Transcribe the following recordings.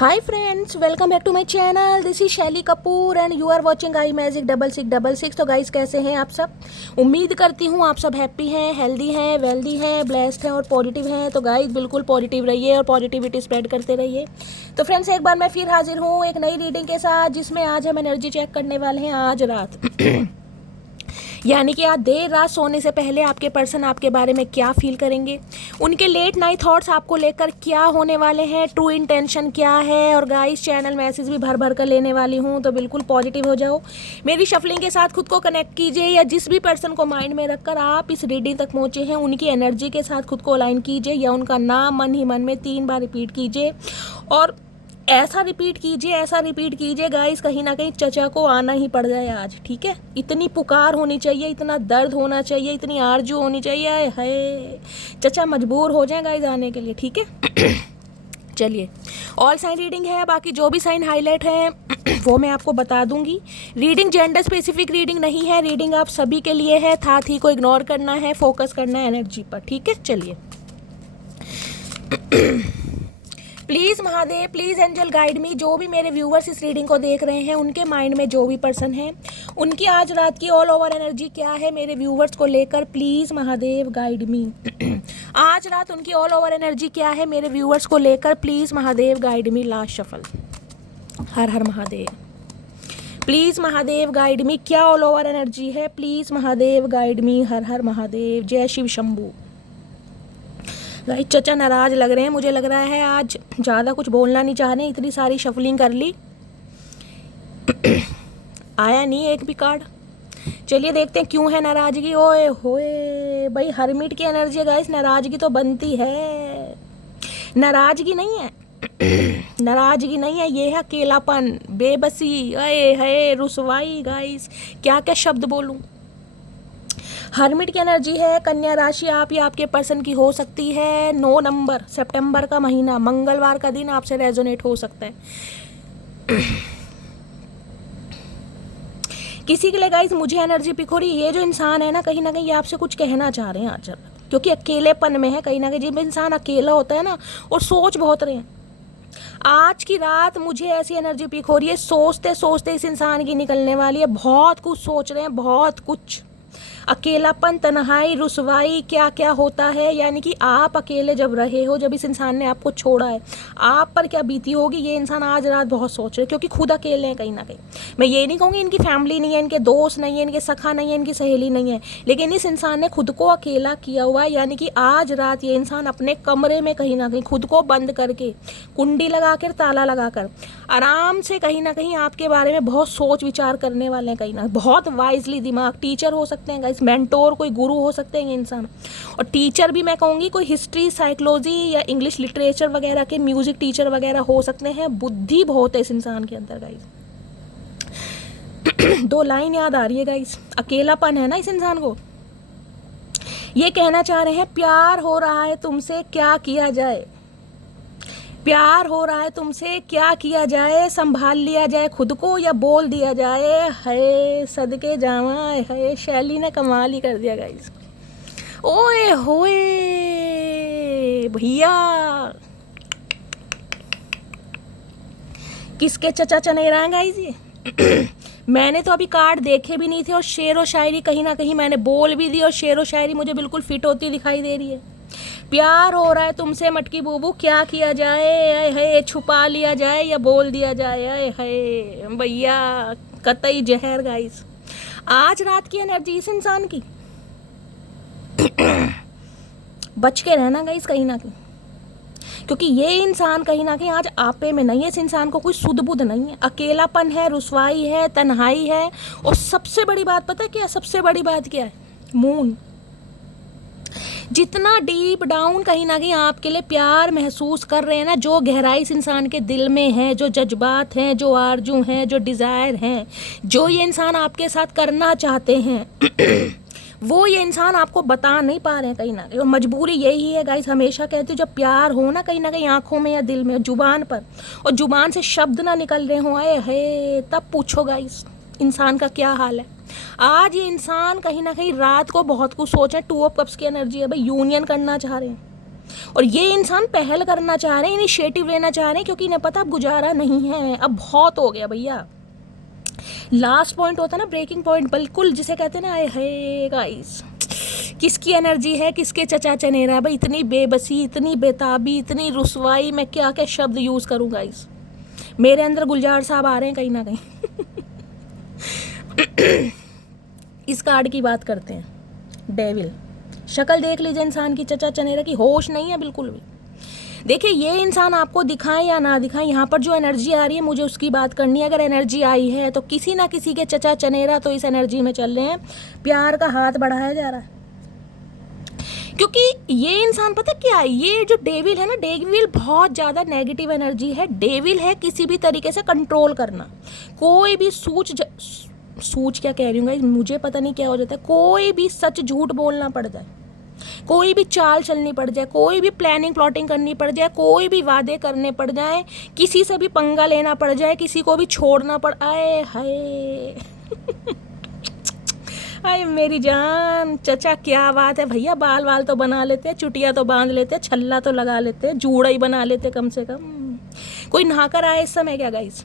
Hi friends, welcome back to my channel. This is Shaili Kapoor and you are watching I magic 6666। तो guys, कैसे हैं आप सब? उम्मीद करती हूँ आप सब हैप्पी हैं, हेल्दी हैं, वेल्दी हैं, ब्लेस्ड हैं और पॉजिटिव हैं। तो गाइस, बिल्कुल पॉजिटिव रहिए और पॉजिटिविटी स्प्रेड करते रहिए। तो फ्रेंड्स, एक बार मैं फिर हाजिर हूँ एक नई रीडिंग के साथ, जिसमें आज हम एनर्जी चेक करने वाले हैं आज रात यानी कि आज देर रात सोने से पहले आपके पर्सन आपके बारे में क्या फील करेंगे, उनके लेट नाइट थॉट्स आपको लेकर क्या होने वाले हैं, ट्रू इंटेंशन क्या है। और गाइस, चैनल मैसेज भी भर भर कर लेने वाली हूँ, तो बिल्कुल पॉजिटिव हो जाओ। मेरी शफलिंग के साथ खुद को कनेक्ट कीजिए, या जिस भी पर्सन को माइंड में रखकर आप इस रीडिंग तक पहुँचे हैं उनकी एनर्जी के साथ खुद को अलाइन कीजिए, या उनका नाम मन ही मन में 3 बार रिपीट कीजिए। और ऐसा रिपीट कीजिए गाइस, कहीं ना कहीं चचा को आना ही पड़ जाए आज, ठीक है? इतनी पुकार होनी चाहिए, इतना दर्द होना चाहिए, इतनी आरजू होनी चाहिए, है चचा मजबूर हो जाए गाइस आने के लिए, ठीक है? चलिए, ऑल साइन रीडिंग है, बाकी जो भी साइन हाईलाइट है वो मैं आपको बता दूंगी। रीडिंग जेंडर स्पेसिफिक रीडिंग नहीं है, रीडिंग आप सभी के लिए है। थाथी को इग्नोर करना है, फोकस करना है एनर्जी पर, ठीक है? चलिए please Mahadev, please angel guide me. जो भी मेरे व्यूवर्स इस रीडिंग को देख रहे हैं, उनके माइंड में जो भी पर्सन है, उनकी आज रात की ऑल ओवर एनर्जी क्या है मेरे व्यूवर्स को लेकर, प्लीज़ महादेव गाइड मी। आज रात उनकी ऑल ओवर एनर्जी क्या है मेरे व्यूवर्स को लेकर, please Mahadev guide me. Last shuffle. Har Har Mahadev. Please Mahadev guide me, क्या ऑल ओवर एनर्जी है? Please Mahadev guide me. Har Har Mahadev. जय शिव शंभू। गाइस, चचा नाराज लग रहे हैं, मुझे लग रहा है आज ज़्यादा कुछ बोलना नहीं चाह रहे, इतनी सारी शफलिंग कर ली आया नहीं एक भी कार्ड। चलिए देखते हैं क्यों है नाराज़गी। ओए होए भाई, हरमिट की एनर्जी है गाइस, नाराज़गी तो बनती है। नाराज़गी नहीं है नाराज़गी नहीं है, ये है अकेलापन, बेबसी, अये है रुसवाई। गाइस, क्या क्या शब्द बोलूं। हर्मिट की एनर्जी है, कन्या राशि आप या आपके पर्सन की हो सकती है। 9 नंबर सितंबर का महीना, मंगलवार का दिन आपसे रेजोनेट हो सकता है किसी के लिए गाइस मुझे एनर्जी पिक हो रही है, ये जो इंसान है ना कहीं आपसे कुछ कहना चाह रहे हैं आज, क्योंकि अकेलेपन में है। कहीं ना कहीं जब इंसान अकेला होता है ना, और सोच बहुत रहे हैं, आज की रात मुझे ऐसी एनर्जी पिक हो रही है, सोचते सोचते इस इंसान की निकलने वाली है। बहुत कुछ सोच रहे हैं, बहुत कुछ। अकेलापन, तन्हाई, रुसवाई, क्या क्या होता है, यानी कि आप अकेले जब रहे हो, जब इस इंसान ने आपको छोड़ा है, आप पर क्या बीती होगी, ये इंसान आज रात बहुत सोच रहे हैं, क्योंकि खुद अकेले हैं कहीं ना कहीं। मैं ये नहीं कहूँगी इनकी फैमिली नहीं है, इनके दोस्त नहीं है, इनके सखा नहीं है, इनकी सहेली नहीं है, लेकिन इस इंसान ने खुद को अकेला किया हुआ है। यानी कि आज रात ये इंसान अपने कमरे में कहीं ना कहीं खुद को बंद करके, कुंडी लगा कर, ताला लगा कर, आराम से कहीं ना कहीं आपके बारे में बहुत सोच विचार करने वाले हैं। कहीं ना बहुत वाइजली, दिमाग, टीचर हो सकते हैं गाइस, मेंटोर, कोई गुरु हो सकते हैं ये इंसान। और टीचर भी मैं कहूँगी कोई हिस्ट्री, साइकोलॉजी या इंग्लिश लिटरेचर वगैरह के म्यूजिक टीचर वगैरह हो सकते हैं। बुद्धि बहुत है इस इंसान के अंदर गाइस 2 लाइन याद आ रही है गाइस, अकेलापन है ना इस इंसान को। ये कहना चाह रहे हैं, प्यार हो रहा है तुमसे, क्या किया जाए? प्यार हो रहा है तुमसे, क्या किया जाए? संभाल लिया जाए खुद को या बोल दिया जाए? है सदके जावा, है शैली ने कमाल ही कर दिया गाइस। ओए होए भैया, किसके चचा चनेरा हैं गाइस ये मैंने तो अभी कार्ड देखे भी नहीं थे, और शेर व शायरी कहीं ना कहीं मैंने बोल भी दी, और शेर व शायरी मुझे बिल्कुल फिट होती दिखाई दे रही है। प्यार हो रहा है तुमसे मटकी बूबू, क्या किया जाए? है छुपा लिया जाए या बोल दिया जाए? है भैया, कतई जहर गाइस। आज रात की एनर्जी इस इंसान की बच के रहना गाइस कहीं ना कहीं, क्योंकि ये इंसान कहीं ना कहीं आज आपे में नहीं है। इस इंसान को कोई सुध बुध नहीं है, अकेलापन है, रुसवाई है, तन्हाई है, और सबसे बड़ी बात पता है क्या? सबसे बड़ी बात क्या है? मून। जितना डीप डाउन कहीं ना कहीं आपके लिए प्यार महसूस कर रहे हैं ना, जो गहराई इस इंसान के दिल में है, जो जज्बात हैं, जो आरजू हैं, जो डिज़ायर हैं, जो ये इंसान आपके साथ करना चाहते हैं वो ये इंसान आपको बता नहीं पा रहे हैं कहीं ना कहीं। और मजबूरी यही है गाइस, हमेशा कहते हो जब प्यार हो ना कहीं आंखों में या दिल में, जुबान पर, और जुबान से शब्द ना निकल रहे हो, आए है, तब पूछो गाइस इंसान का क्या हाल है। आज ये इंसान कहीं ना कहीं रात को बहुत कुछ सोच रहे हैं। 2 ऑफ कप्स की एनर्जी है भाई, यूनियन करना चाह रहे हैं, और ये इंसान पहल करना चाह रहे हैं, इनिशिएटिव लेना चाह रहे हैं, क्योंकि इन्हें पता अब गुजारा नहीं है, अब बहुत हो गया भैया। लास्ट पॉइंट होता है ना ब्रेकिंग पॉइंट, बिल्कुल जिसे कहते हैं ना, आए हे गाइस, किसकी एनर्जी है, किसके चचा चनेरा भाई, इतनी बेबसी, इतनी बेताबी, इतनी रुसवाई, मैं क्या क्या शब्द यूज़ करूँ गाइस। मेरे अंदर गुलजार साहब आ रहे हैं कहीं ना कहीं। इस कार्ड की बात करते हैं, डेविल। शक्ल देख लीजिए इंसान की, चचा चनेरा की, होश नहीं है बिल्कुल भी। देखिए ये इंसान आपको दिखाएं या ना दिखाएं, यहाँ पर जो एनर्जी आ रही है मुझे उसकी बात करनी है। अगर एनर्जी आई है तो किसी ना किसी के चचा चनेरा तो इस एनर्जी में चल रहे हैं, प्यार का हाथ बढ़ाया जा रहा है। क्योंकि ये इंसान पता क्या है, ये जो डेविल है ना, डेविल बहुत ज़्यादा नेगेटिव एनर्जी है। डेविल है किसी भी तरीके से कंट्रोल करना, कोई भी सूच क्या कह रही हूँ, मुझे पता नहीं क्या हो जाता है, कोई भी सच झूठ बोलना पड़ जाए, कोई भी चाल चलनी पड़ जाए, कोई भी प्लानिंग प्लॉटिंग करनी पड़ जाए, कोई भी वादे करने पड़ जाए, किसी से भी पंगा लेना पड़ जाए, किसी को भी छोड़ना पड़, आए हाय। अरे मेरी जान, चचा क्या बात है भैया, बाल वाल तो बना लेते हैं, चुटिया तो बांध लेते हैं, छल्ला तो लगा लेते हैं, जूड़ा ही बना लेते कम से कम। कोई नहाकर आया इस समय क्या गाइस?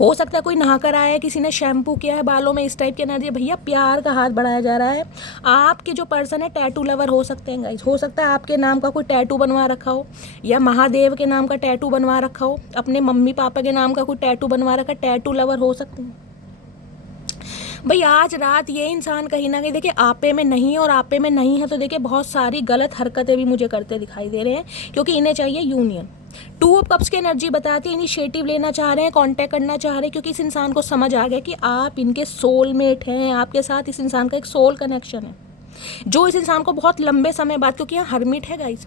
हो सकता है कोई नहाकर आया है, किसी ने शैम्पू किया है बालों में, इस टाइप की एनर्जी। भैया प्यार का हाथ बढ़ाया जा रहा है। आपके जो पर्सन है टैटू लवर हो सकते हैं गाइस, हो सकता है आपके नाम का कोई टैटू बनवा रखा हो, या महादेव के नाम का टैटू बनवा रखा हो, अपने मम्मी पापा के नाम का कोई टैटू बनवा रखा, टैटू लवर हो सकते हैं भाई। आज रात ये इंसान कहीं ना कहीं देखिए आपे में नहीं है, और आपे में नहीं है तो देखिए बहुत सारी गलत हरकतें भी मुझे करते दिखाई दे रहे हैं, क्योंकि इन्हें चाहिए यूनियन। 2 ऑफ कप्स की एनर्जी बताती है, इनिशिएटिव लेना चाह रहे हैं, कांटेक्ट करना चाह रहे हैं, क्योंकि इस इंसान को समझ आ गया कि आप इनके सोलमेट हैं, आपके साथ इस इंसान का एक सोल कनेक्शन है, जो इस इंसान को बहुत लंबे समय बाद, क्योंकि यहाँ हर्मिट है गाइस।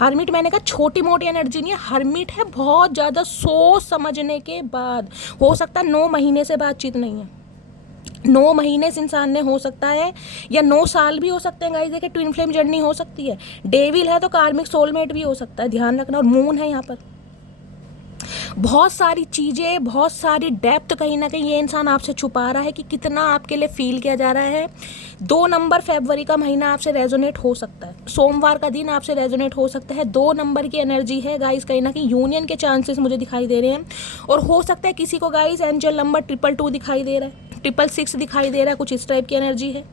हर्मिट मैंने कहा छोटी मोटी एनर्जी नहीं है, हर्मिट है बहुत ज़्यादा सोच समझने के बाद। हो सकता है 9 महीने से बातचीत नहीं है, 9 महीने इस इंसान ने, हो सकता है, या 9 साल भी हो सकते हैं गाइस। देखिए ट्विन फ्लेम जर्नी हो सकती है, डेविल है तो कार्मिक सोलमेट भी हो सकता है, ध्यान रखना। और मून है यहाँ पर, बहुत सारी चीज़ें, बहुत सारी डेप्थ कहीं ना कहीं ये इंसान आपसे छुपा रहा है कि कितना आपके लिए फील किया जा रहा है। 2 नंबर फरवरी का महीना आपसे रेजोनेट हो सकता है, सोमवार का दिन आपसे रेजोनेट हो सकता है। 2 नंबर की एनर्जी है गाइस, कहीं ना कहीं यूनियन के चांसेस मुझे दिखाई दे रहे हैं। और हो सकता है किसी को गाइस एंजल नंबर 222 दिखाई दे रहा है, 666 दिखाई दे रहा है, कुछ इस टाइप की एनर्जी है।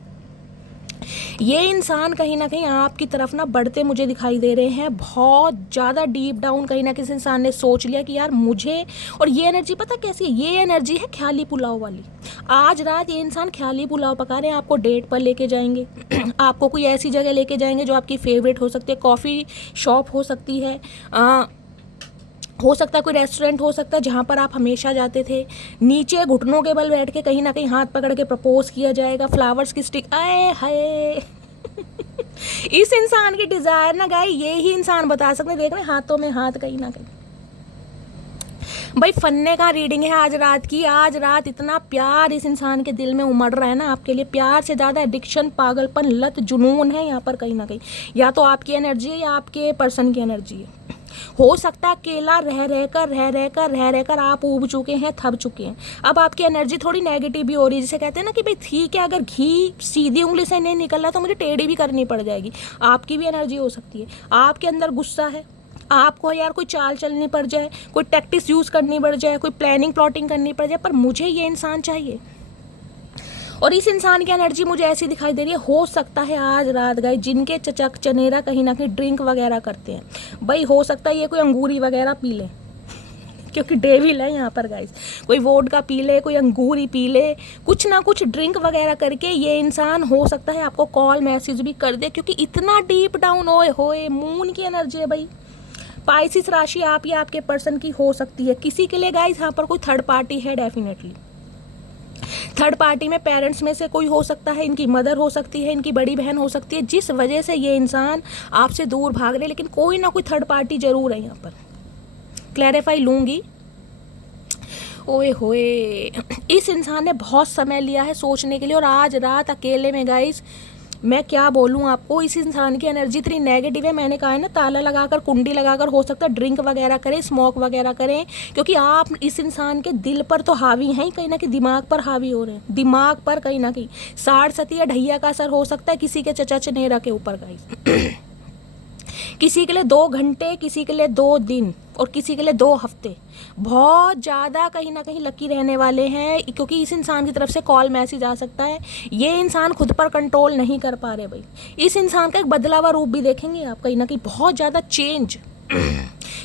ये इंसान कहीं ना कहीं आपकी तरफ ना बढ़ते मुझे दिखाई दे रहे हैं, बहुत ज़्यादा डीप डाउन कहीं ना किसी इंसान ने सोच लिया कि यार मुझे। और ये एनर्जी पता कैसी है, ये एनर्जी है ख्याली पुलाव वाली। आज रात ये इंसान ख्याली पुलाव पका रहे हैं, आपको डेट पर लेके जाएंगे, आपको कोई ऐसी जगह लेके जाएंगे जो आपकी फेवरेट हो सकती है, कॉफ़ी शॉप हो सकती है, हो सकता है कोई रेस्टोरेंट हो सकता है जहाँ पर आप हमेशा जाते थे। नीचे घुटनों के बल बैठ के कहीं ना कहीं हाथ पकड़ के प्रपोज किया जाएगा, फ्लावर्स की स्टिक, आए हाय। इस इंसान की डिज़ायर ना गाय, ये ही इंसान बता सकते हैं। देख रहे हाथों में हाथ कहीं ना कहीं भाई। फन्ने का रीडिंग है आज रात की। आज रात इतना प्यार इस इंसान के दिल में उमड़ रहा है ना आपके लिए, प्यार से ज़्यादा एडिक्शन, पागलपन, लत, जुनून है यहाँ पर कहीं ना कहीं। या तो आपकी एनर्जी है या आपके पर्सन की एनर्जी है। हो सकता है अकेला रह रहकर आप ऊब चुके हैं, थक चुके हैं। अब आपकी एनर्जी थोड़ी नेगेटिव भी हो रही है, जिसे कहते हैं ना कि भाई ठीक है, अगर घी सीधी उंगली से नहीं निकल रहा तो मुझे टेढ़ी भी करनी पड़ जाएगी। आपकी भी एनर्जी हो सकती है, आपके अंदर गुस्सा है, आपको यार कोई चाल चलनी पड़ जाए, कोई टैक्टिक्स यूज़ करनी पड़ जाए, कोई प्लानिंग प्लॉटिंग करनी पड़ जाए, पर मुझे ये इंसान चाहिए। और इस इंसान की एनर्जी मुझे ऐसी दिखाई दे रही है। हो सकता है आज रात गए जिनके चचक चनेरा कहीं ना कहीं ड्रिंक वगैरह करते हैं भाई, हो सकता है ये कोई अंगूरी वगैरह पी ले, क्योंकि डेविल है यहाँ पर गाइस। कोई वोडका पी ले, कोई अंगूरी पी ले, कुछ ना कुछ ड्रिंक वगैरह करके ये इंसान हो सकता है आपको कॉल मैसेज भी कर दे, क्योंकि इतना डीप डाउन होए मून की एनर्जी है भाई। पाइसिस राशि आप या आपके पर्सन की हो सकती है। किसी के लिए गाइस यहाँ पर कोई थर्ड पार्टी है, डेफिनेटली थर्ड पार्टी में पेरेंट्स में से कोई हो सकता है, इनकी मदर हो सकती है, इनकी बड़ी बहन हो सकती है, जिस वजह से ये इंसान आपसे दूर भाग रहे। लेकिन कोई ना कोई थर्ड पार्टी जरूर है यहाँ पर, क्लैरिफाई लूँगी। ओए होए, इस इंसान ने बहुत समय लिया है सोचने के लिए, और आज रात अकेले में गाइस मैं क्या बोलूँ आपको, इस इंसान की एनर्जी इतनी नेगेटिव है। मैंने कहा है ना, ताला लगाकर, कुंडी लगाकर, हो सकता है ड्रिंक वगैरह करें, स्मोक वगैरह करें, क्योंकि आप इस इंसान के दिल पर तो हावी हैं, कहीं ना कहीं दिमाग पर हावी हो रहे हैं, दिमाग पर कहीं ना कहीं साड़ सती या ढैया का असर हो सकता है किसी के चचा चनेरा के ऊपर गाइस। किसी के लिए 2 घंटे, किसी के लिए 2 दिन और किसी के लिए 2 हफ्ते बहुत ज़्यादा कहीं ना कहीं लकी रहने वाले हैं, क्योंकि इस इंसान की तरफ से कॉल मैसेज आ सकता है। ये इंसान खुद पर कंट्रोल नहीं कर पा रहे भाई। इस इंसान का एक बदला हुआ रूप भी देखेंगे आप, कहीं ना कहीं बहुत ज़्यादा चेंज।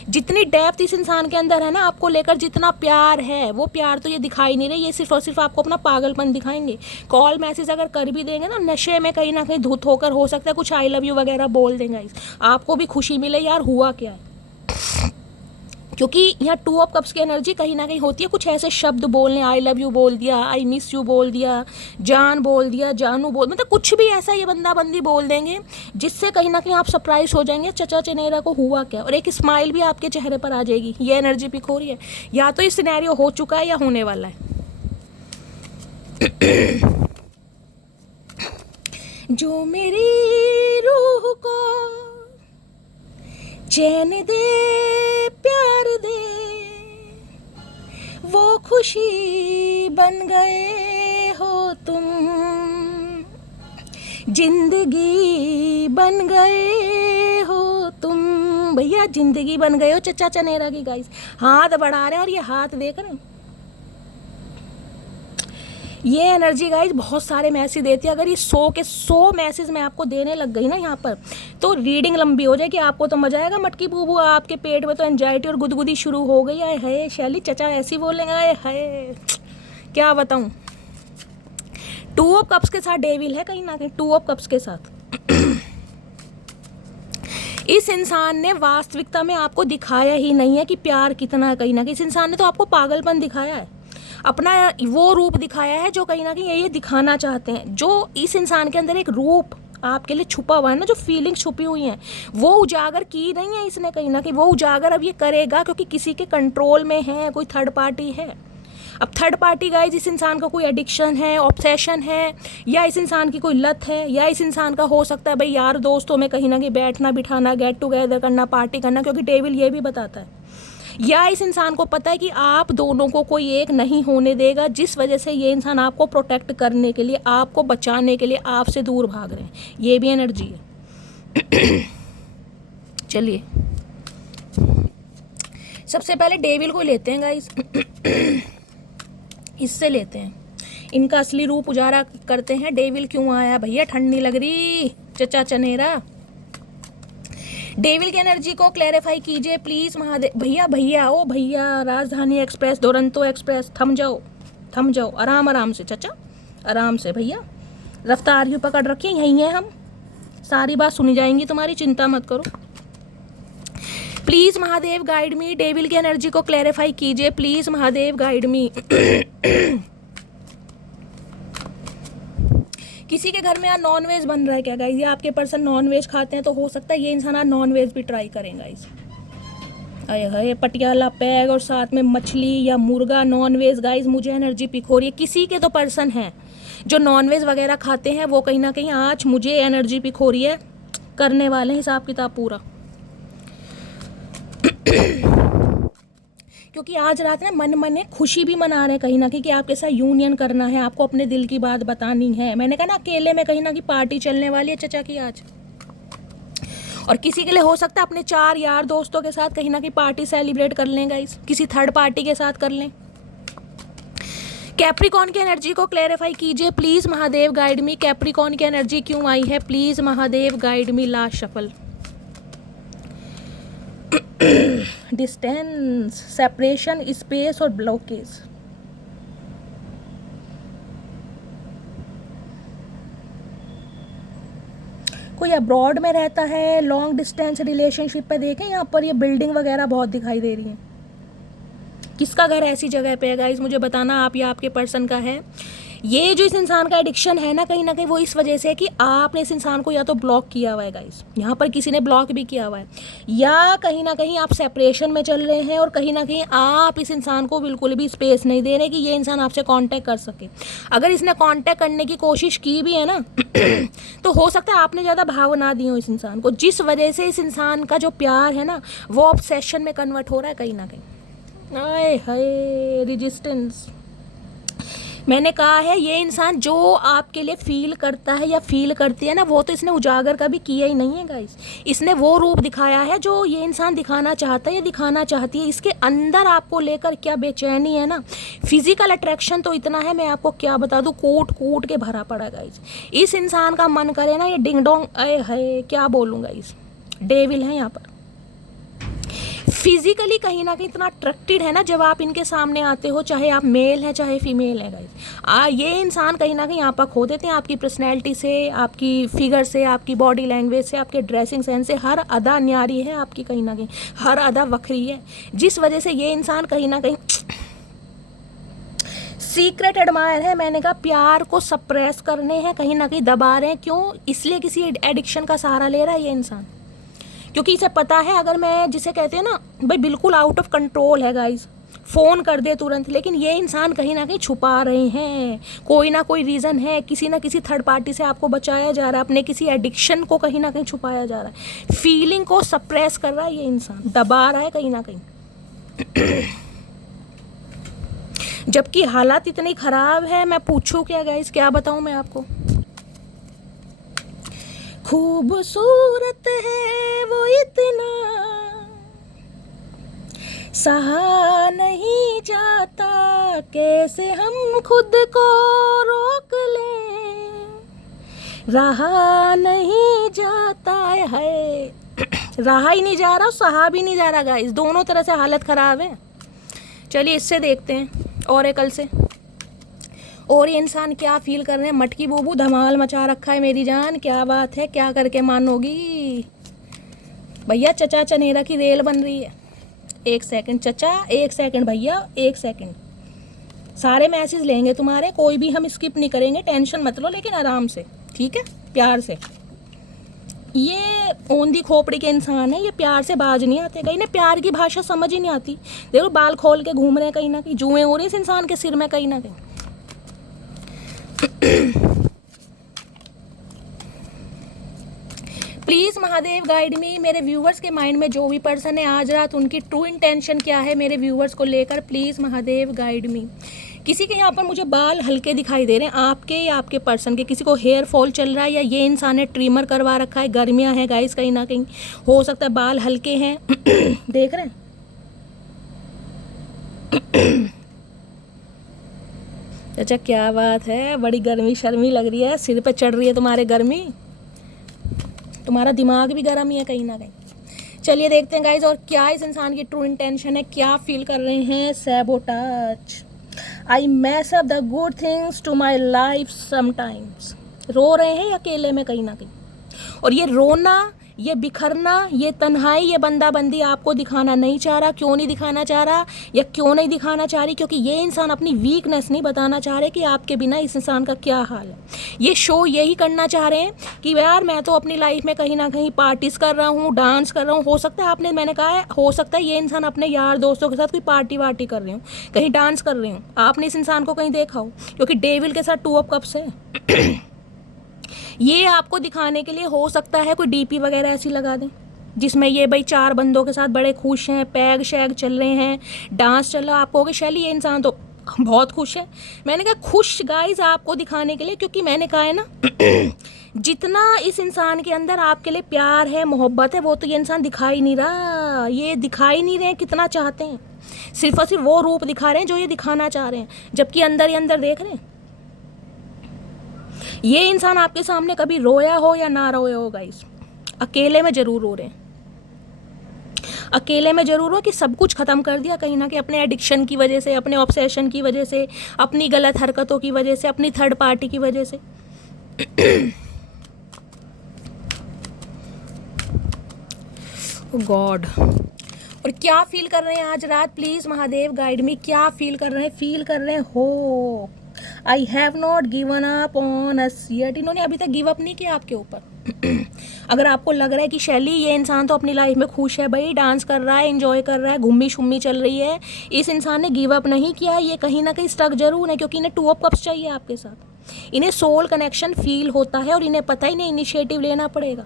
जितनी डेप्थ इस इंसान के अंदर है ना, आपको लेकर जितना प्यार है, वो प्यार तो ये दिखाई नहीं रहे, ये सिर्फ और सिर्फ आपको अपना पागलपन दिखाएंगे। कॉल मैसेज अगर कर भी देंगे ना, नशे में कहीं ना कहीं धुत होकर हो सकता है कुछ आई लव यू वगैरह बोल देंगे, आपको भी खुशी मिले यार हुआ क्या है। क्योंकि यहाँ 2 ऑफ कप्स की एनर्जी कहीं ना कहीं होती है, कुछ ऐसे शब्द बोलने, आई लव यू बोल दिया, आई मिस यू बोल दिया, जान बोल दिया, जानू बोल, मतलब कुछ भी ऐसा ये बंदा बंदी बोल देंगे जिससे कहीं ना कहीं आप सरप्राइज हो जाएंगे, चचा चनेरा को हुआ क्या, और एक स्माइल भी आपके चेहरे पर आ जाएगी। ये एनर्जी पिक हो रही है, या तो ये सिनेरियो हो चुका है या होने वाला है। जो मेरी रूह को चैन दे, प्यार दे, वो खुशी बन गए हो तुम, जिंदगी बन गए हो तुम। भैया जिंदगी बन गए हो चचा चनेरा की गाइस। हाथ बढ़ा रहे हैं और ये हाथ देख रहे हैं, ये एनर्जी गाइज बहुत सारे मैसेज देती है। अगर ये 100 के 100 मैसेज मैं आपको देने लग गई ना यहाँ पर, तो रीडिंग लंबी हो जाएगी, आपको तो मजा आएगा। मटकी बूबू आपके पेट में तो एंजाइटी और गुदगुदी शुरू हो गई है। हाय शैली चचा ऐसी बोलेंगे, हाय क्या बताऊँ। 2 ऑफ कप्स के साथ डेविल है कहीं ना कहीं, 2 ऑफ कप्स के साथ। इस इंसान ने वास्तविकता में आपको दिखाया ही नहीं है कि प्यार कितना है। कहीं ना कहीं इस इंसान ने तो आपको पागलपन दिखाया है, अपना वो रूप दिखाया है जो कहीं ना कहीं ये दिखाना चाहते हैं। जो इस इंसान के अंदर एक रूप आपके लिए छुपा हुआ है ना, जो फीलिंग्स छुपी हुई हैं, वो उजागर की नहीं है इसने। कहीं ना कहीं वो उजागर अब ये करेगा, क्योंकि किसी के कंट्रोल में है, कोई थर्ड पार्टी है। अब थर्ड पार्टी गाइस, इस इंसान का कोई एडिक्शन है, ऑब्सेशन है, या इस इंसान की कोई लत है, या इस इंसान का हो सकता है भाई यार दोस्तों में कहीं ना कहीं बैठना बिठाना, गेट टुगेदर करना, पार्टी करना, क्योंकि डेविल ये भी बताता है। या इस इंसान को पता है कि आप दोनों को कोई एक नहीं होने देगा, जिस वजह से ये इंसान आपको प्रोटेक्ट करने के लिए, आपको बचाने के लिए आपसे दूर भाग रहे हैं। ये भी एनर्जी है। चलिए सबसे पहले डेविल को लेते हैं गाइस। इससे लेते हैं, इनका असली रूप उजारा करते हैं। डेविल क्यों आया भैया, ठंड नहीं लग रही चचा चनेरा। डेविल की एनर्जी को क्लैरिफाई कीजिए प्लीज महादेव। भैया भैया ओ भैया, राजधानी एक्सप्रेस, दुरंतो एक्सप्रेस, थम जाओ थम जाओ, आराम आराम से चचा, आराम से भैया, रफ्तार यूँ पकड़ रखिए, यहीं हैं हम, सारी बात सुनी जाएंगी तुम्हारी, चिंता मत करो। Please Mahadev guide me, devil की एनर्जी को क्लैरिफाई कीजिए प्लीज़ महादेव गाइड मी। किसी के घर में यार नॉन वेज बन रहा है क्या गाइस, या आपके पर्सन नॉन वेज खाते हैं, तो हो सकता है ये इंसान आज नॉन वेज भी ट्राई करें गाइस। अरे हाय पटियाला पैग और साथ में मछली या मुर्गा नॉन वेज गाइस, मुझे एनर्जी पिक हो रही है। किसी के तो पर्सन हैं जो नॉन वेज वगैरह खाते हैं, वो कहीं ना कहीं आज मुझे एनर्जी पिक हो रही है, करने वाले हैं हिसाब किताब पूरा। क्योंकि आज रात ना मन में खुशी भी मना रहे हैं कहीं ना कहीं कि आपके साथ यूनियन करना है, आपको अपने दिल की बात बतानी है। मैंने कहा ना अकेले में कहीं ना कहीं पार्टी चलने वाली है चचा की आज। और किसी के लिए हो सकता है अपने 4 यार दोस्तों के साथ कहीं ना कहीं पार्टी सेलिब्रेट कर लें गाइस, किसी थर्ड पार्टी के साथ कर लें। कैप्रिकॉन की एनर्जी को क्लैरिफाई कीजिए please Mahadev guide me. Capricorn की एनर्जी क्यों आई है please Mahadev guide me. Last shuffle. Distance, separation, space और ब्लॉकेज। कोई अब्रॉड में रहता है, लॉन्ग डिस्टेंस रिलेशनशिप पे देखें यहाँ पर ये बिल्डिंग वगैरह बहुत दिखाई दे रही है। किसका घर ऐसी जगह पे है गाइस, मुझे बताना आप या आपके पर्सन का है। ये जो इस इंसान का एडिक्शन है ना कहीं वो इस वजह से है कि आपने इस इंसान को या तो ब्लॉक किया हुआ है गाइस, यहाँ पर किसी ने ब्लॉक भी किया हुआ है, या कहीं ना कहीं आप सेपरेशन में चल रहे हैं और कहीं ना कहीं आप इस इंसान को बिल्कुल भी स्पेस नहीं दे रहे कि ये इंसान आपसे कांटेक्ट कर सके। अगर इसने कांटेक्ट करने की कोशिश की भी है ना तो हो सकता है आपने ज़्यादा भाव ना दी हो इस इंसान को, जिस वजह से इस इंसान का जो प्यार है ना वो ऑब्सेशन में कन्वर्ट हो रहा है कहीं ना कहीं। आए हाय रेजिस्टेंस। मैंने कहा है ये इंसान जो आपके लिए फील करता है या फील करती है ना, वो तो इसने उजागर कभी किया ही नहीं है गाइस। इसने वो रूप दिखाया है जो ये इंसान दिखाना चाहता है या दिखाना चाहती है। इसके अंदर आपको लेकर क्या बेचैनी है ना, फिजिकल अट्रैक्शन तो इतना है, मैं आपको क्या बता दूँ, कूट कूट के भरा पड़ा गाइस। इस इंसान का मन करे ना ये डिंग डोंग है, क्या बोलूँ गाइस, डेविल है यहाँ पर। फिजिकली कहीं ना कहीं इतना अट्रैक्टेड है ना जब आप इनके सामने आते हो, चाहे आप मेल हैं चाहे फीमेल हैं गाइस। ये इंसान कहीं ना कहीं आप खो देते हैं आपकी पर्सनैलिटी से, आपकी फिगर से, आपकी बॉडी लैंग्वेज से, आपके ड्रेसिंग सेंस से। हर अदा न्यारी है आपकी, कहीं ना कहीं हर अदा वक्री है, जिस वजह से ये इंसान कहीं ना कहीं सीक्रेट एडमायर है। मैंने कहा प्यार को सप्रेस करने हैं, कहीं ना कहीं दबा रहे हैं। क्यों? इसलिए किसी एडिक्शन का सहारा ले रहा है ये इंसान, क्योंकि इसे पता है अगर मैं, जिसे कहते हैं ना भाई बिल्कुल आउट ऑफ कंट्रोल है गाइस, फ़ोन कर दे तुरंत। लेकिन ये इंसान कहीं ना कहीं छुपा रहे हैं, कोई ना कोई रीज़न है, किसी ना किसी थर्ड पार्टी से आपको बचाया जा रहा है, अपने किसी एडिक्शन को कहीं ना कहीं छुपाया जा रहा है, फीलिंग को सप्रेस कर रहा है ये इंसान, दबा रहा है कहीं ना कहीं। जबकि हालात इतनी ख़राब है, मैं पूछूं क्या गाइस, क्या बताऊं मैं आपको। खूबसूरत है वो इतना, सहा नहीं जाता, कैसे हम खुद को रोक लें, रहा नहीं जाता है। रहा ही नहीं जा रहा, सहा भी नहीं जा रहा गाइस, दोनों तरह से हालत ख़राब है। चलिए इससे देखते हैं ओरेकल से, और ये इंसान क्या फील कर रहे हैं। मटकी बूबू धमाल मचा रखा है मेरी जान, क्या बात है, क्या करके मानोगी भैया। चचा चनेरा की रेल बन रही है। एक सेकंड चचा, एक सेकंड भैया, एक सेकंड, सारे मैसेज लेंगे तुम्हारे, कोई भी हम स्किप नहीं करेंगे, टेंशन मत लो, लेकिन आराम से, ठीक है, प्यार से। ये ओंधी खोपड़ी के इंसान है, ये प्यार से बाज नहीं आते, कहीं ना प्यार की भाषा समझ ही नहीं आती। देखो बाल खोल के घूम रहे हैं, कहीं ना कहीं जुएं हो रही इस इंसान के सिर में कहीं ना कहीं। प्लीज़ महादेव गाइड मी, मेरे व्यूवर्स के माइंड में जो भी पर्सन है आज रात, उनकी ट्रू इंटेंशन क्या है मेरे व्यूवर्स को लेकर, प्लीज़ महादेव गाइड मी। किसी के यहाँ पर मुझे बाल हल्के दिखाई दे रहे हैं, आपके या आपके पर्सन के, किसी को हेयर फॉल चल रहा है, या ये इंसान ने ट्रिमर करवा रखा है, गर्मियाँ हैं गाइस, कहीं ना कहीं हो सकता है बाल हल्के हैं। देख रहे हैं अच्छा, क्या बात है, बड़ी गर्मी शर्मी लग रही है, सिर पे चढ़ रही है तुम्हारे गर्मी, तुम्हारा दिमाग भी गर्म ही है कहीं ना कहीं। चलिए देखते हैं गाइज, और क्या इस इंसान की ट्रू इंटेंशन है, क्या फील कर रहे हैं। Sabotage, I mess up the good things to my life sometimes. रो रहे हैं अकेले में कहीं ना कहीं, और ये रोना, ये बिखरना, ये तन्हाई, ये बंदाबंदी आपको दिखाना नहीं चाह रहा। क्यों नहीं दिखाना चाह रहा, या क्यों नहीं दिखाना चाह रही? क्योंकि ये इंसान अपनी वीकनेस नहीं बताना चाह रहे कि आपके बिना इस इंसान का क्या हाल है। ये शो यही करना चाह रहे हैं कि यार मैं तो अपनी लाइफ में कहीं ना कहीं पार्टीज कर रहा हूँ, डांस कर रहा हूँ। हो सकता है आपने, मैंने कहा है, हो सकता है ये इंसान अपने यार दोस्तों के साथ कोई पार्टी वार्टी कर रहे हो, कहीं डांस कर रहे हो, आपने इस इंसान को कहीं देखा हो, क्योंकि डेविल के साथ 2 ऑफ कप्स है। ये आपको दिखाने के लिए हो सकता है कोई डीपी वगैरह ऐसी लगा दें जिसमें ये भाई 4 बंदों के साथ बड़े खुश हैं, पैग शैग चल रहे हैं, डांस चल रहा है। आपको होगी शैली ये इंसान तो बहुत खुश है। मैंने कहा खुश गाइज आपको दिखाने के लिए, क्योंकि मैंने कहा है ना जितना इस इंसान के अंदर आपके लिए प्यार है, मोहब्बत है, वो तो ये इंसान दिखा ही नहीं रहा। ये दिखा ही नहीं रहे कितना चाहते हैं, सिर्फ और सिर्फ वो रूप दिखा रहे हैं जो ये दिखाना चाह रहे हैं, जबकि अंदर ही अंदर देख रहे हैं। ये इंसान आपके सामने कभी रोया हो या ना रोया हो गाइस, अकेले में जरूर रो रहे हैं, अकेले में जरूर हो कि सब कुछ ख़त्म कर दिया कहीं ना कहीं, अपने एडिक्शन की वजह से, अपने ऑब्सेशन की वजह से, अपनी गलत हरकतों की वजह से, अपनी थर्ड पार्टी की वजह से। गॉड, और क्या फील कर रहे हैं आज रात, प्लीज़ महादेव गाइड मी, क्या फील कर रहे हैं? फील कर रहे हैं हो I have not given up on us yet. इन्होंने अभी तक गिव अप नहीं किया आपके ऊपर। अगर आपको लग रहा है कि शैली ये इंसान तो अपनी लाइफ में खुश है भाई, डांस कर रहा है, एंजॉय कर रहा है, घूमी शुम्मी चल रही है, इस इंसान ने गिव अप नहीं किया, ये कहीं ना कहीं स्टक जरूर है, क्योंकि इन्हें 2 ऑफ कप्स चाहिए आपके साथ। इन्हें सोल कनेक्शन फील होता है, और इन्हें पता ही नहीं इनिशिएटिव लेना पड़ेगा,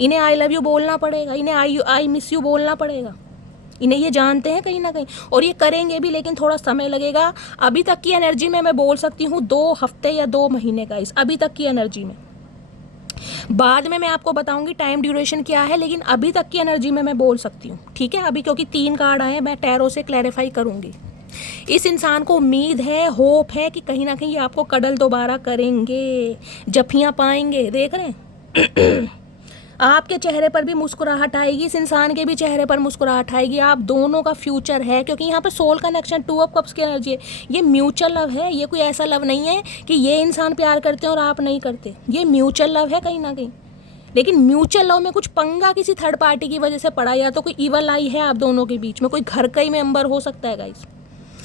इन्हें आई लव यू बोलना पड़ेगा, इन्हें आई मिस यू बोलना पड़ेगा। इन्हें ये जानते हैं कहीं ना कहीं, और ये करेंगे भी, लेकिन थोड़ा समय लगेगा। अभी तक की एनर्जी में मैं बोल सकती हूँ 2 हफ्ते या 2 महीने का, इस अभी तक की एनर्जी में। बाद में मैं आपको बताऊंगी टाइम ड्यूरेशन क्या है, लेकिन अभी तक की एनर्जी में मैं बोल सकती हूँ, ठीक है। अभी क्योंकि 3 कार्ड आए हैं, मैं टैरो से क्लैरिफाई करूंगी। इस इंसान को उम्मीद है, होप है कि कहीं ना कहीं ये आपको कडल दोबारा करेंगे, जफियाँ पाएंगे। देख रहे हैं आपके चेहरे पर भी मुस्कुराहट आएगी, इस इंसान के भी चेहरे पर मुस्कुराहट आएगी। आप दोनों का फ्यूचर है, क्योंकि यहाँ पर सोल कनेक्शन, 2 ऑफ कप्स की एनर्जी है। ये म्यूचुअल लव है, ये कोई ऐसा लव नहीं है कि ये इंसान प्यार करते हैं और आप नहीं करते। ये म्यूचुअल लव है कहीं ना कहीं, लेकिन म्यूचुअल लव में कुछ पंगा किसी थर्ड पार्टी की वजह से पड़ा, या तो कोई ईवल आई है आप दोनों के बीच में, कोई घर का ही मेंबर हो सकता है गाइस,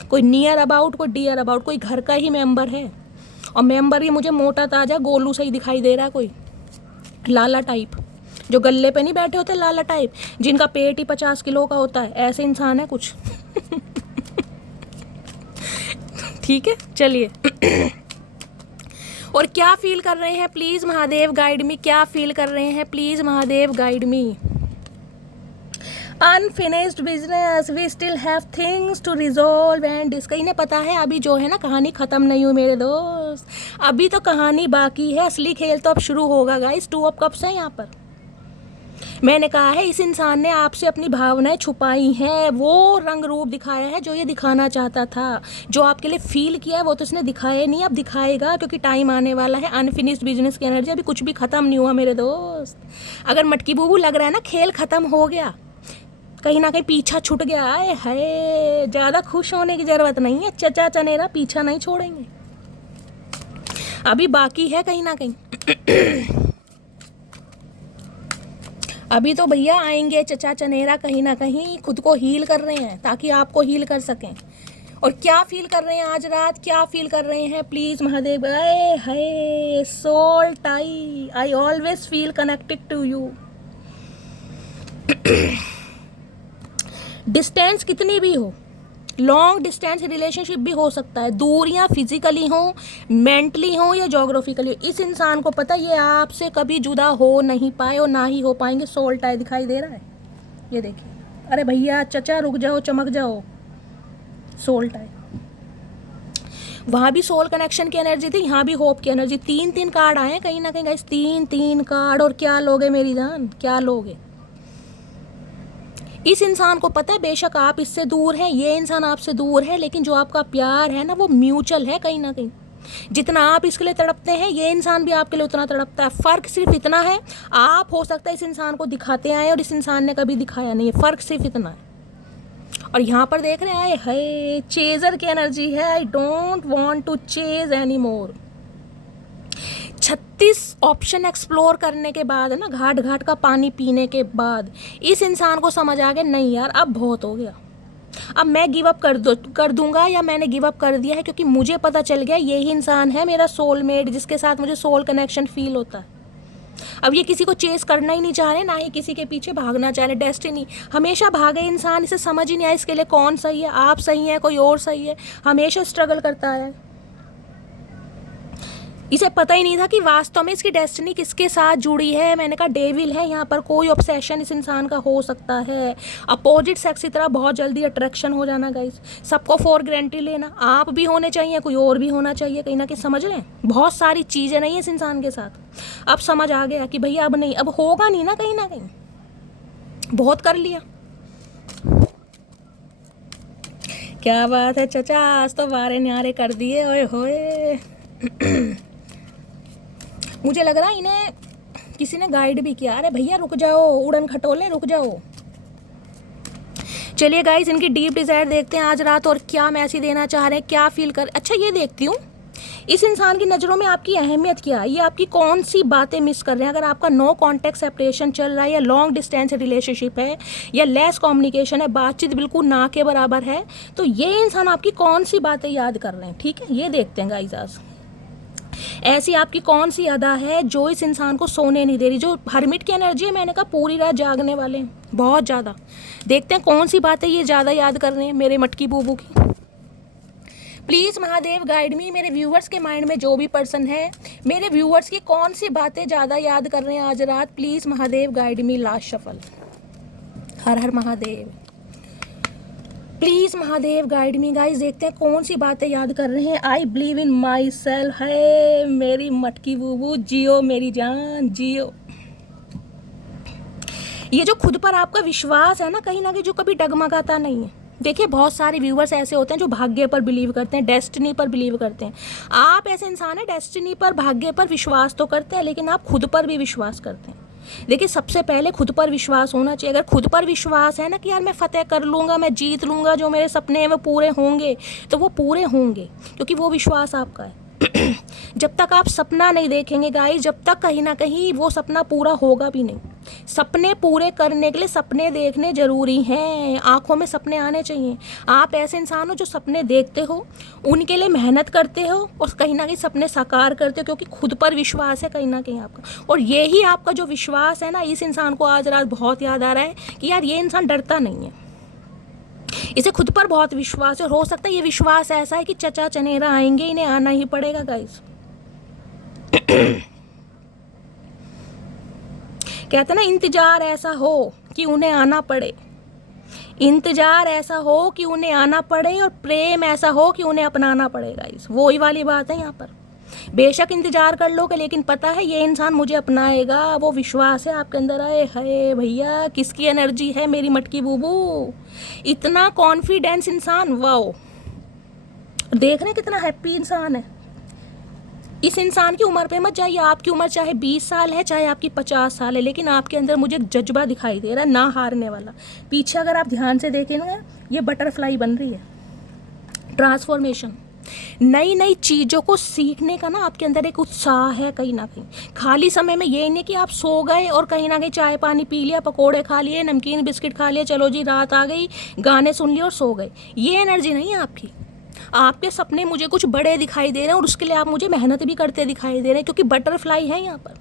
कोई नियर अबाउट, कोई डियर अबाउट, कोई घर का ही मेंबर है। और मेंबर ही मुझे मोटा ताजा गोलू सही दिखाई दे रहा है, कोई लाला टाइप, जो गल्ले पे नहीं बैठे होते, लाला टाइप, जिनका पेट ही 50 किलो का होता है, ऐसे इंसान है कुछ। ठीक है, चलिए। और क्या फील कर रहे हैं प्लीज महादेव गाइड मी, क्या फील कर रहे हैं please Mahadev guide me. Unfinished business, we still have things to resolve and discuss. इन्हें पता है अभी जो है ना, कहानी खत्म नहीं हुई मेरे दोस्त, अभी तो कहानी बाकी है, असली खेल तो अब शुरू होगा गाइस। 2 ऑफ कप्स है यहाँ पर। मैंने कहा है इस इंसान ने आपसे अपनी भावनाएं छुपाई हैं, वो रंग रूप दिखाया है जो ये दिखाना चाहता था, जो आपके लिए फील किया है वो तो इसने दिखाया नहीं, अब दिखाएगा, क्योंकि टाइम आने वाला है। अनफिनिश्ड बिजनेस की एनर्जी, अभी कुछ भी खत्म नहीं हुआ मेरे दोस्त। अगर मटकी बूबू लग रहा है ना खेल खत्म हो गया, कहीं ना कहीं पीछा छूट गया है, ज़्यादा खुश होने की ज़रूरत नहीं है, चचा चनेरा पीछा नहीं छोड़ेंगे, अभी बाकी है कहीं ना कहीं। अभी तो भैया आएंगे चचा चनेरा, कहीं ना कहीं खुद को हील कर रहे हैं ताकि आपको हील कर सकें। और क्या फील कर रहे हैं आज रात, क्या फील कर रहे हैं please Mahadev. Hi soul tie, I always feel connected to you. Distance कितनी भी हो, लॉन्ग डिस्टेंस रिलेशनशिप भी हो सकता है, दूरियां फिजिकली हो, मेंटली हो या जोग्राफिकली हो, इस इंसान को पता ये आपसे कभी जुदा हो नहीं पाए और ना ही हो पाएंगे। सोल टाई दिखाई दे रहा है, ये देखिए। अरे भैया चचा रुक जाओ, चमक जाओ। सोल टाई, वहाँ भी सोल कनेक्शन की एनर्जी थी, यहाँ भी होप की एनर्जी। 3 कार्ड आए हैं कहीं ना कहीं गाइस, 3 कार्ड। और क्या लोगे मेरी जान, क्या लोगे। इस इंसान को पता है बेशक आप इससे दूर हैं, ये इंसान आपसे दूर है, लेकिन जो आपका प्यार है ना वो म्यूचुअल है कहीं ना कहीं। जितना आप इसके लिए तड़पते हैं ये इंसान भी आपके लिए उतना तड़पता है। फ़र्क सिर्फ इतना है, आप हो सकता है इस इंसान को दिखाते आए और इस इंसान ने कभी दिखाया नहीं है, फ़र्क सिर्फ इतना है। और यहाँ पर देख रहे हैं हाय चेजर की एनर्जी है, I don't want to chase any more. 36 option explore करने के बाद है ना, घाट घाट का पानी पीने के बाद इस इंसान को समझ आ गया नहीं यार अब बहुत हो गया, अब मैं गिव अप कर दूंगा, या मैंने गिव अप कर दिया है, क्योंकि मुझे पता चल गया यही इंसान है मेरा सोलमेट, जिसके साथ मुझे सोल कनेक्शन फील होता है। अब ये किसी को चेस करना ही नहीं चाह रहे, ना ही किसी के पीछे भागना चाह रहे। डेस्टिनी हमेशा भागे इंसान, इसे समझ ही नहीं आया इसके लिए कौन सही है, आप सही है कोई और सही है, हमेशा स्ट्रगल करता है। इसे पता ही नहीं था कि वास्तव में इसकी डेस्टिनी किसके साथ जुड़ी है। मैंने कहा डेविल है यहाँ पर, कोई ऑब्सेशन इस इंसान का हो सकता है। अपोजिट सेक्स की तरह बहुत जल्दी अट्रैक्शन हो जाना गाइस, सबको फॉर ग्रांटेड लेना, आप भी होने चाहिए कोई और भी होना चाहिए, कहीं ना कहीं समझ रहे हैं। बहुत सारी चीज़ें नहीं है इस इंसान के साथ। अब समझ आ गया कि भैया अब नहीं, अब होगा नहीं ना कहीं, बहुत कर लिया। क्या बात है चचा, आज तो वारे न्यारे कर दिए, ओए होए। मुझे लग रहा है इन्हें किसी ने गाइड भी किया। अरे भैया रुक जाओ, उड़न खटोले रुक जाओ। चलिए गाइस इनकी डीप डिजायर देखते हैं आज रात, और क्या मैसेज देना चाह रहे हैं, क्या फील कर। अच्छा ये देखती हूँ इस इंसान की नज़रों में आपकी अहमियत क्या है, ये आपकी कौन सी बातें मिस कर रहे हैं। अगर आपका नो कॉन्टैक्ट सेपरेशन चल रहा है, या लॉन्ग डिस्टेंस रिलेशनशिप है, या लेस कम्युनिकेशन है, बातचीत बिल्कुल ना के बराबर है, तो ये इंसान आपकी कौन सी बातें याद कर रहे हैं। ठीक है ये देखते हैं गाइस आज, ऐसी आपकी कौन सी अदा है जो इस इंसान को सोने नहीं दे रही। जो हरमिट की एनर्जी है, मैंने कहा पूरी रात जागने वाले हैं बहुत ज़्यादा। देखते हैं कौन सी बातें ये ज़्यादा याद कर रहे हैं मेरे मटकी बूबू की। प्लीज़ महादेव गाइड मी, मेरे व्यूअर्स के माइंड में जो भी पर्सन है, मेरे व्यूअर्स की कौन सी बातें ज़्यादा याद कर रहे हैं आज रात। Please Mahadev guide me. Last shuffle. Har Har Mahadev. Please Mahadev guide me guys. देखते हैं कौन सी बातें याद कर रहे हैं। I believe in my self है मेरी मटकी बूबू, जियो मेरी जान जियो। ये जो खुद पर आपका विश्वास है ना कहीं जो कभी डगमगाता नहीं है। देखिए बहुत सारे व्यूवर्स ऐसे होते हैं जो भाग्य पर बिलीव करते हैं, डेस्टिनी पर बिलीव करते हैं। आप ऐसे इंसान हैं, डेस्टिनी पर भाग्य पर विश्वास तो करते हैं लेकिन आप खुद पर भी विश्वास करते हैं। देखिए सबसे पहले खुद पर विश्वास होना चाहिए। अगर खुद पर विश्वास है ना कि यार मैं फतेह कर लूँगा, मैं जीत लूँगा, जो मेरे सपने हैं वो पूरे होंगे, तो वो पूरे होंगे क्योंकि वो विश्वास आपका है। जब तक आप सपना नहीं देखेंगे गाइस, जब तक कहीं ना कहीं वो सपना पूरा होगा भी नहीं। सपने पूरे करने के लिए सपने देखने ज़रूरी हैं, आंखों में सपने आने चाहिए। आप ऐसे इंसान हो जो सपने देखते हो, उनके लिए मेहनत करते हो और कहीं ना कहीं सपने साकार करते हो क्योंकि खुद पर विश्वास है कहीं ना कहीं आपका। और यही आपका जो विश्वास है ना, इस इंसान को आज रात बहुत याद आ रहा है कि यार ये इंसान डरता नहीं है, इसे खुद पर बहुत विश्वास है। और हो सकता है ये विश्वास ऐसा है कि चचा चनेरा आएंगे, इन्हें आना ही पड़ेगा गाइस। कहते ना इंतजार ऐसा हो कि उन्हें आना पड़े, इंतजार ऐसा हो कि उन्हें आना पड़े और प्रेम ऐसा हो कि उन्हें अपनाना पड़े गाइस। वो ही वाली बात है यहाँ पर। बेशक इंतजार कर लोगे लेकिन पता है ये इंसान मुझे अपनाएगा, वो विश्वास है आपके अंदर। आए हाय भैया किसकी एनर्जी है मेरी मटकी बूबू, इतना कॉन्फिडेंस इंसान, वाओ। देख रहे हैं कितना हैप्पी इंसान है। इस इंसान की उम्र पे मत जाइए, आपकी उम्र चाहे 20 साल है चाहे आपकी 50 साल है, लेकिन आपके अंदर मुझे एक जज्बा दिखाई दे रहा है ना हारने वाला। पीछे अगर आप ध्यान से देखें ना, ये बटरफ्लाई बन रही है, ट्रांसफॉर्मेशन, नई नई चीज़ों को सीखने का ना आपके अंदर एक उत्साह है कहीं ना कहीं। खाली समय में ये नहीं कि आप सो गए और कहीं ना कहीं चाय पानी पी लिया, पकोड़े खा लिए, नमकीन बिस्किट खा लिए, चलो जी रात आ गई, गाने सुन लिए और सो गए। ये एनर्जी नहीं है आपकी। आपके सपने मुझे कुछ बड़े दिखाई दे रहे हैं और उसके लिए आप मुझे मेहनत भी करते दिखाई दे रहे हैं क्योंकि बटरफ्लाई है यहाँ पर।